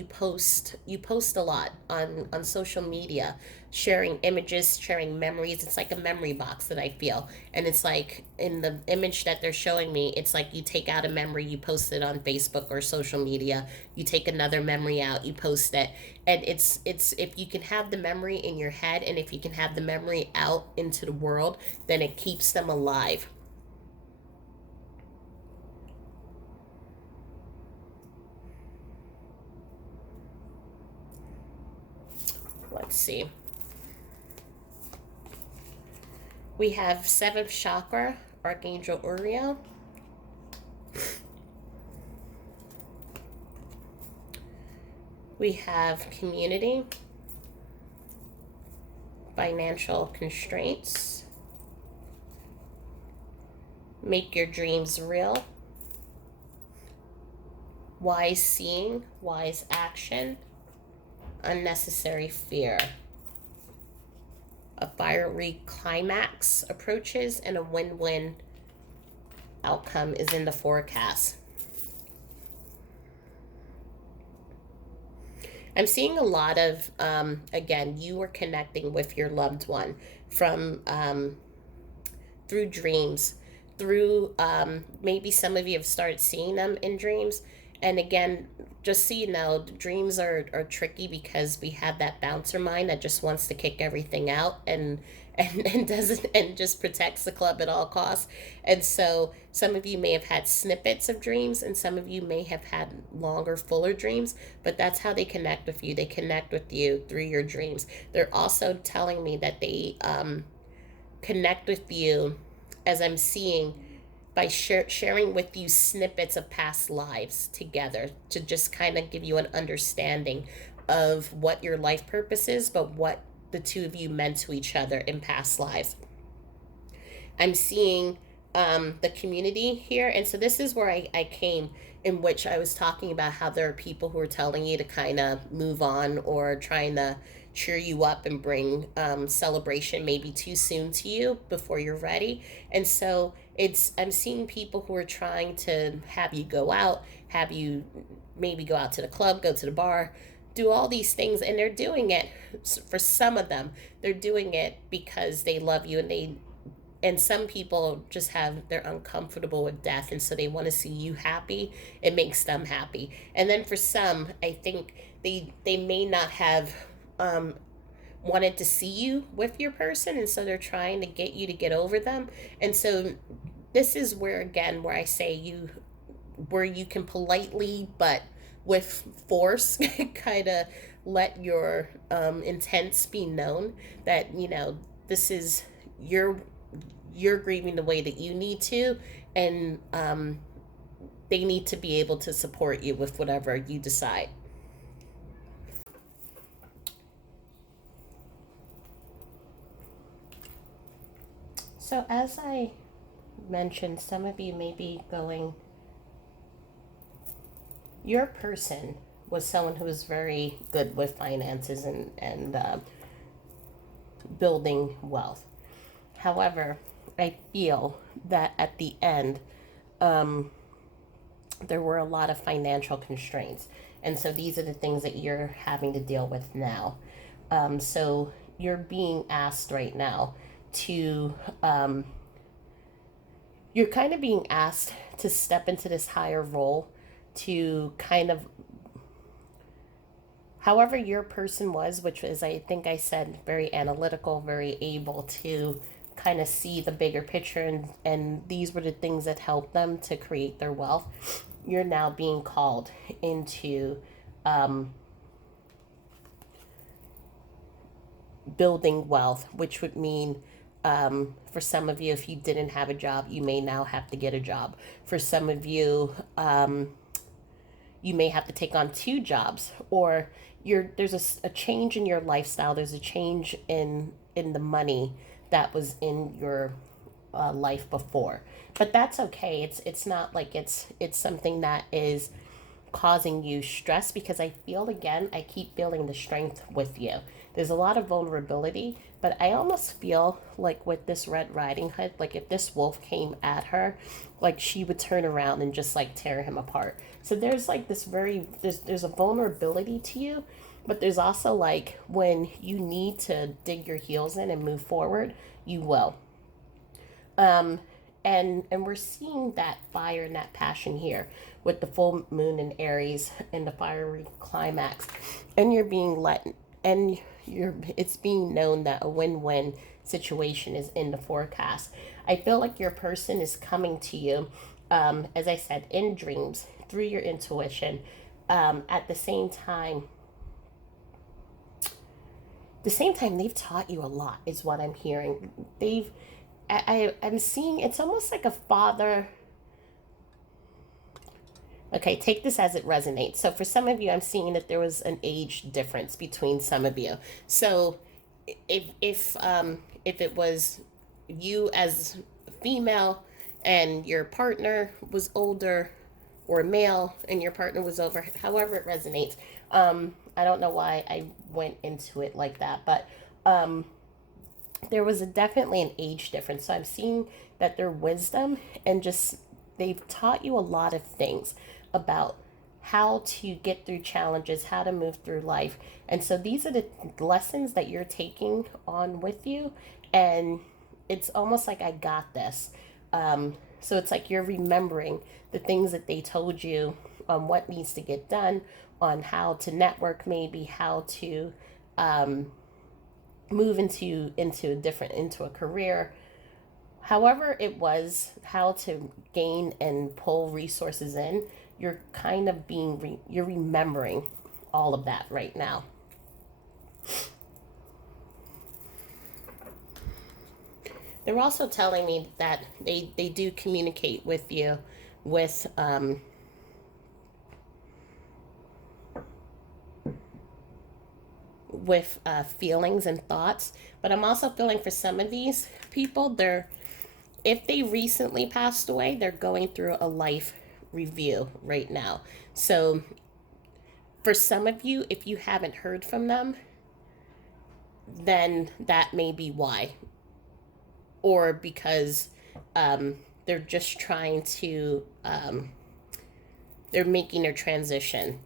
post a lot on social media, sharing images, sharing memories. It's like a memory box that I feel. And it's like in the image that they're showing me, it's like you take out a memory, you post it on Facebook or social media, you take another memory out, you post it. And it's if you can have the memory in your head, and if you can have the memory out into the world, then it keeps them alive. Let's see. We have seventh chakra, Archangel Uriel. We have community, financial constraints, make your dreams real, wise seeing, wise action, unnecessary fear. A fiery climax approaches, and a win-win outcome is in the forecast. I'm seeing a lot of, again, you are connecting with your loved one from through dreams, through maybe some of you have started seeing them in dreams. And again, just so you know, dreams are tricky because we have that bouncer mind that just wants to kick everything out, and doesn't, and just protects the club at all costs. And so some of you may have had snippets of dreams, and some of you may have had longer, fuller dreams, but that's how they connect with you. They connect with you through your dreams. They're also telling me that they connect with you, as I'm seeing, by sharing with you snippets of past lives together, to just kind of give you an understanding of what your life purpose is, but what the two of you meant to each other in past lives. I'm seeing the community here. And so this is where I came, in which I was talking about how there are people who are telling you to kind of move on, or trying to cheer you up and bring celebration maybe too soon to you before you're ready. And so I'm seeing people who are trying to have you go out, have you maybe go out to the club, go to the bar, do all these things. And they're doing it, for some of them, they're doing it because they love you, and some people just they're uncomfortable with death, and so they want to see you happy. It makes them happy. And then for some, I think they may not have um wanted to see you with your person, and so they're trying to get you to get over them. And so this is where, again, where I say where you can politely but with force kind of let your intents be known, that this is your you're grieving the way that you need to, and they need to be able to support you with whatever you decide. So as I mentioned, some of you may be going, your person was someone who was very good with finances and building wealth. However, I feel that at the end, um, there were a lot of financial constraints. And so these are the things that you're having to deal with now. So you're being asked right now to, you're kind of being asked to step into this higher role to kind of, however your person was, which is, I think I said, very analytical, very able to kind of see the bigger picture, and these were the things that helped them to create their wealth. You're now being called into building wealth, which would mean, for some of you, if you didn't have a job, you may now have to get a job. For some of you, you may have to take on two jobs, or there's a change in your lifestyle. There's a change in the money that was in your life before, but that's okay. It's not like it's something that is causing you stress, because I feel, again, I keep feeling the strength with you. There's a lot of vulnerability, but I almost feel like with this Red Riding Hood, like if this wolf came at her, like she would turn around and just like tear him apart. So there's like this there's a vulnerability to you, but there's also like when you need to dig your heels in and move forward, you will. Um, and we're seeing that fire and that passion here with the full moon in Aries and the fiery climax, and you're being let, and it's being known that a win-win situation is in the forecast. I feel like your person is coming to you, as I said, in dreams through your intuition. At the same time, they've taught you a lot, is what I'm hearing. I'm seeing, it's almost like a father. Okay, take this as it resonates. So for some of you, I'm seeing that there was an age difference between some of you. So if it was you as a female and your partner was older, or male and your partner was over, however it resonates. I don't know why I went into it like that, but there was definitely an age difference. So I'm seeing that their wisdom, and just they've taught you a lot of things about how to get through challenges, how to move through life. And so these are the lessons that you're taking on with you. And it's almost like, I got this. So it's like you're remembering the things that they told you on what needs to get done, on how to network, maybe how to move into a career, however it was, how to gain and pull resources in. You're kind of you're remembering all of that right now. They're also telling me that they do communicate with you with feelings and thoughts. But I'm also feeling for some of these people, if they recently passed away, they're going through a life review right now. So for some of you, if you haven't heard from them, then that may be why. Or because they're just trying to, they're making their transition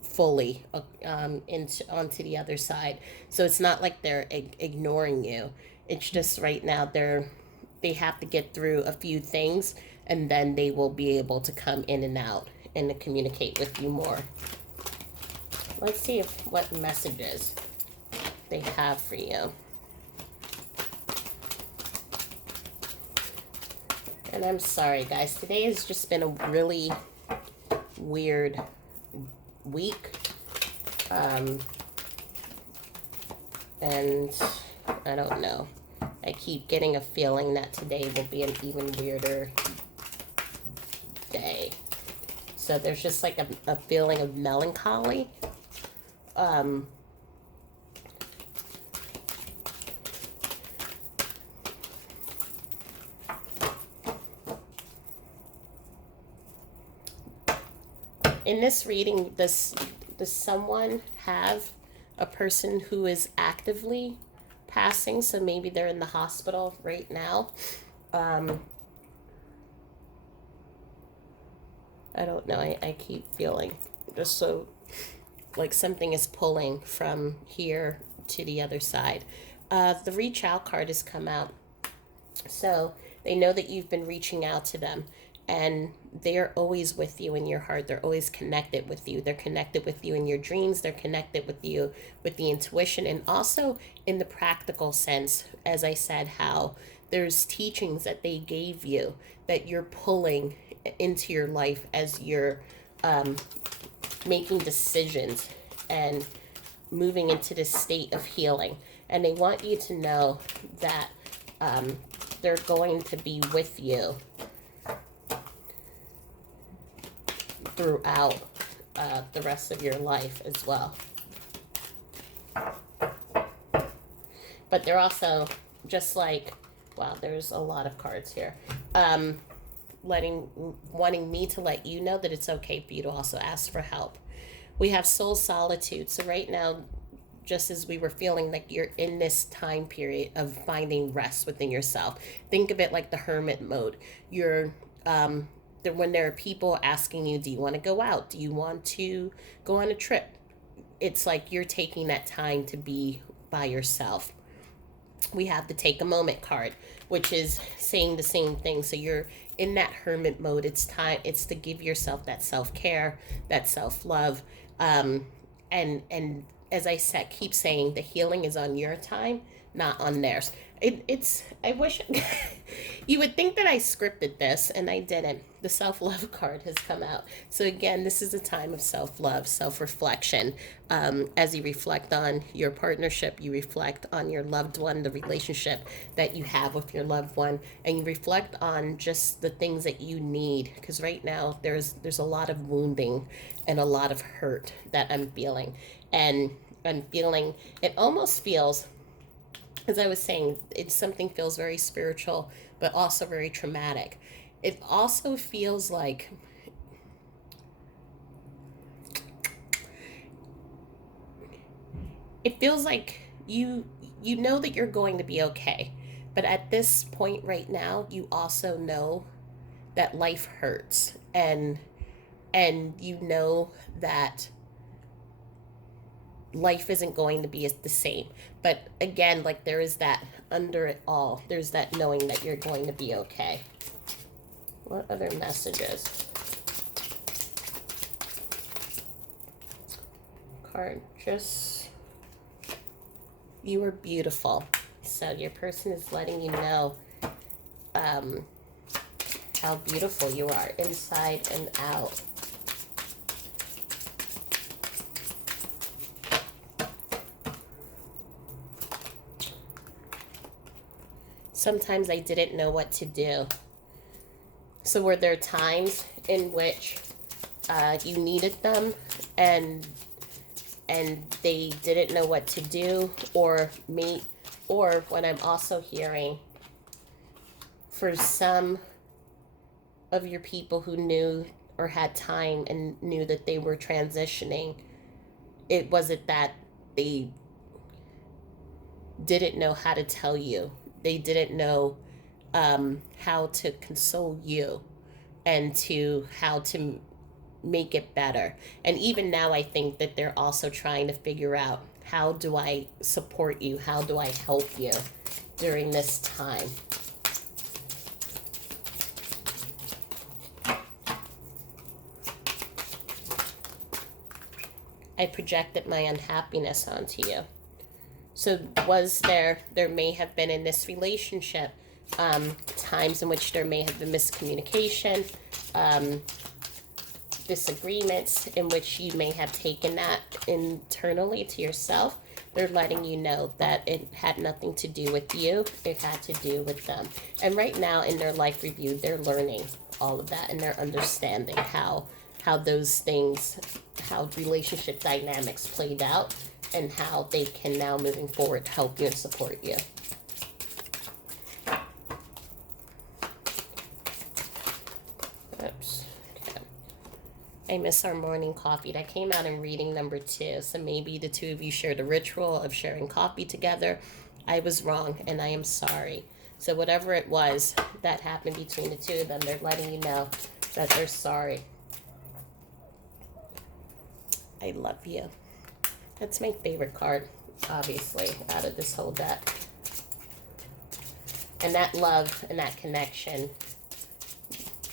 fully onto the other side. So it's not like they're ignoring you. It's just right now they have to get through a few things, and then they will be able to come in and out and to communicate with you more. Let's see what messages they have for you. And I'm sorry, guys. Today has just been a really weird week. And I don't know. I keep getting a feeling that today will be an even weirder day. So there's just like a feeling of melancholy. In this reading, does someone have a person who is actively passing? So maybe they're in the hospital right now. I don't know. I keep feeling just so like something is pulling from here to the other side. The reach out card has come out. So they know that you've been reaching out to them, and they're always with you in your heart. They're always connected with you. They're connected with you in your dreams. They're connected with you with the intuition, and also in the practical sense, as I said, how there's teachings that they gave you that you're pulling into your life as you're making decisions and moving into this state of healing. And they want you to know that they're going to be with you throughout the rest of your life as well. But they're also just like, wow, there's a lot of cards here. Wanting me to let you know that it's okay for you to also ask for help. We have soul solitude. So right now, just as we were feeling like you're in this time period of finding rest within yourself, think of it like the hermit mode. You're when there are people asking you, do you want to go out? Do you want to go on a trip? It's like you're taking that time to be by yourself. We have the take a moment card, which is saying the same thing. So you're in that hermit mode. It's to give yourself that self-care, that self-love. And as I said, keep saying the healing is on your time, not on theirs. I wish you would think that I scripted this, and I didn't. The self-love card has come out. So again, this is a time of self-love, self-reflection. As you reflect on your partnership, you reflect on your loved one, the relationship that you have with your loved one, and you reflect on just the things that you need. Because right now there's a lot of wounding and a lot of hurt that I'm feeling. And I'm feeling, it almost feels, as I was saying, it's something feels very spiritual, but also very traumatic. It also feels like you know that you're going to be okay. But at this point right now, you also know that life hurts, and you know that life isn't going to be the same. But again, like there is that under it all, there's that knowing that you're going to be okay. What other messages? Card, just, you are beautiful. So your person is letting you know how beautiful you are inside and out. Sometimes I didn't know what to do. So were there times in which you needed them and they didn't know what to do, or what I'm also hearing, for some of your people who knew or had time and knew that they were transitioning, it wasn't that they didn't know how to tell you. They didn't know how to console you and how to make it better. And even now, I think that they're also trying to figure out, how do I support you? How do I help you during this time? I projected my unhappiness onto you. So there may have been in this relationship times in which there may have been miscommunication, disagreements in which you may have taken that internally to yourself. They're letting you know that it had nothing to do with you. It had to do with them. And right now in their life review, they're learning all of that, and they're understanding how those things, how relationship dynamics played out, and how they can now, moving forward, help you and support you. Oops. Okay. I miss our morning coffee. That came out in reading number 2. So maybe the two of you shared a ritual of sharing coffee together. I was wrong and I am sorry. So whatever it was that happened between the two of them, they're letting you know that they're sorry. I love you. That's my favorite card, obviously, out of this whole deck. And that love and that connection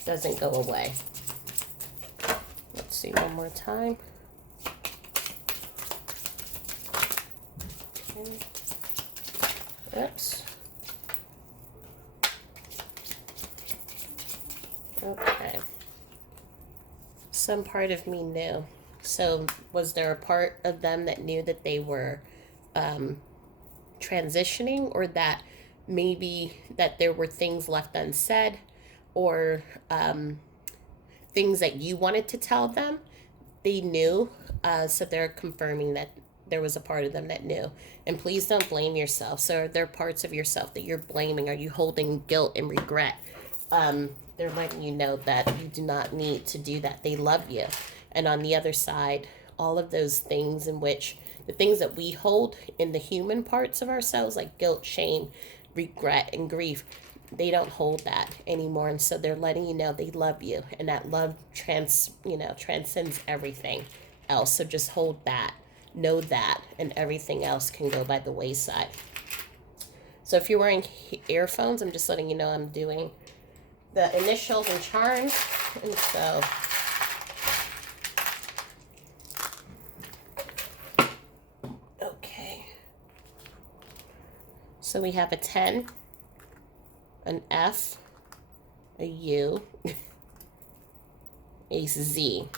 doesn't go away. Let's see one more time. Okay. Oops. Okay. Some part of me knew. So was there a part of them that knew that they were transitioning, or that maybe that there were things left unsaid, or things that you wanted to tell them? They knew. So they're confirming that there was a part of them that knew. And please don't blame yourself. So are there parts of yourself that you're blaming? Are you holding guilt and regret? They're letting you know that you do not need to do that. They love you. And on the other side, all of those things in which the things that we hold in the human parts of ourselves, like guilt, shame, regret, and grief, they don't hold that anymore. And so they're letting you know they love you, and that love transcends everything else. So just hold that, know that, and everything else can go by the wayside. So if you're wearing earphones, I'm just letting you know I'm doing the initials and charms. And so okay, so we have a 10, an F, a U, a Z,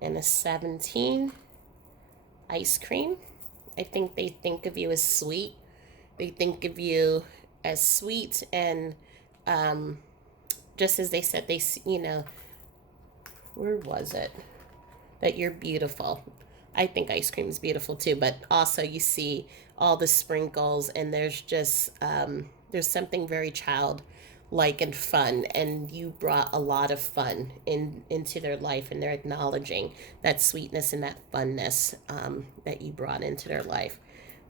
and a 17, ice cream. I think they think of you as sweet. They think of you as sweet, and just as they said, where was it? That you're beautiful. I think ice cream is beautiful too, but also you see all the sprinkles, and there's just there's something very childlike and fun, and you brought a lot of fun into their life, and they're acknowledging that sweetness and that funness that you brought into their life.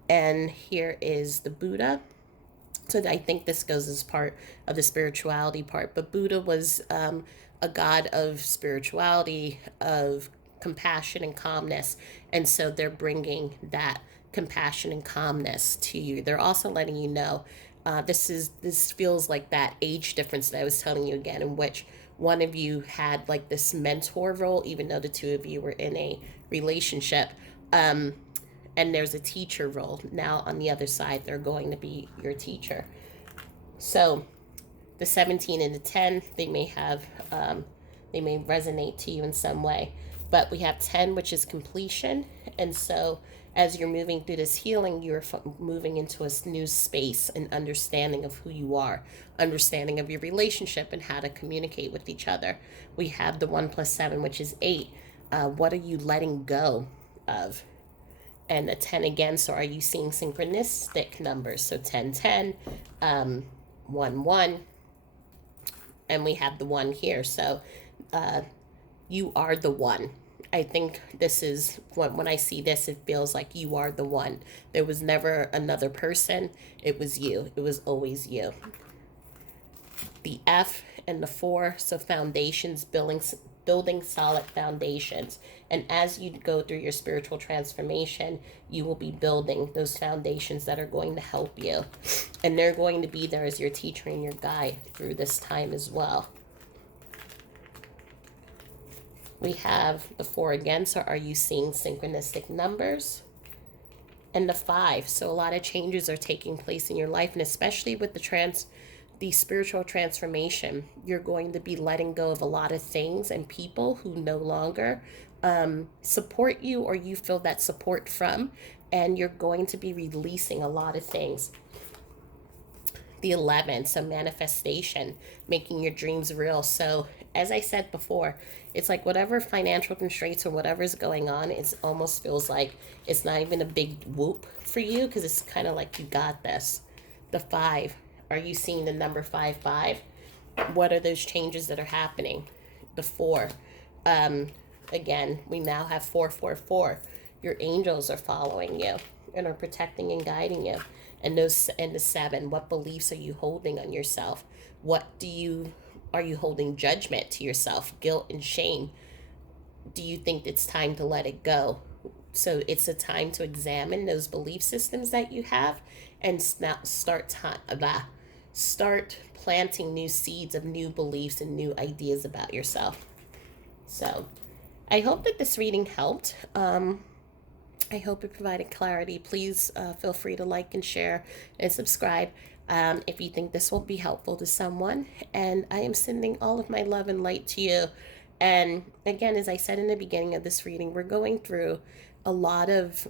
And here is the Buddha. So I think this goes as part of the spirituality part. But Buddha was a god of spirituality, of compassion and calmness. And so they're bringing that compassion and calmness to you. They're also letting you know this feels like that age difference that I was telling you again, in which one of you had like this mentor role, even though the two of you were in a relationship. And there's a teacher role. Now on the other side, they're going to be your teacher. So the 17 and the 10, they may resonate to you in some way. But we have 10, which is completion. And so as you're moving through this healing, you're moving into a new space and understanding of who you are, understanding of your relationship and how to communicate with each other. We have the 1 + 7, which is 8. What are you letting go of? And a 10 again, so are you seeing synchronistic numbers? So 10, 10, 1, 1, and we have the 1 here. So you are the one. I think this is, when I see this, it feels like you are the one. There was never another person. It was you. It was always you. The F and the 4, so foundations, building solid foundations. And as you go through your spiritual transformation, you will be building those foundations that are going to help you. And they're going to be there as your teacher and your guide through this time as well. We have the 4 again, so are you seeing synchronistic numbers? And the 5, so a lot of changes are taking place in your life, and especially with the spiritual transformation, you're going to be letting go of a lot of things and people who no longer support you, or you feel that support from, and you're going to be releasing a lot of things. The 11, so manifestation, making your dreams real. So as I said before, it's like whatever financial constraints or whatever's going on, it almost feels like it's not even a big whoop for you, because it's kind of like you got this. The 5, are you seeing the number 5, 5? What are those changes that are happening? The 4, Again, we now have 444. Your angels are following you and are protecting and guiding you. And those, and the 7, what beliefs are you holding on yourself? What do you, are you holding judgment to yourself, guilt and shame? Do you think it's time to let it go? So it's a time to examine those belief systems that you have and start planting new seeds of new beliefs and new ideas about yourself. So I hope that this reading helped. I hope it provided clarity. Please feel free to like and share and subscribe if you think this will be helpful to someone. And I am sending all of my love and light to you. And again, as I said in the beginning of this reading, we're going through a lot of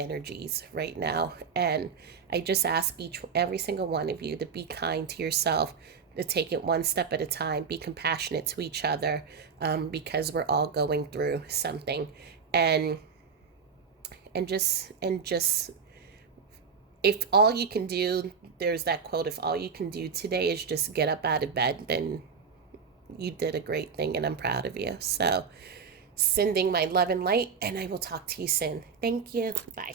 energies right now, and I just ask every single one of you to be kind to yourself, to take it one step at a time, be compassionate to each other, because we're all going through something, and just if all you can do, there's that quote, if all you can do today is just get up out of bed, then you did a great thing, and I'm proud of you. So sending my love and light, and I will talk to you soon. Thank you. Bye.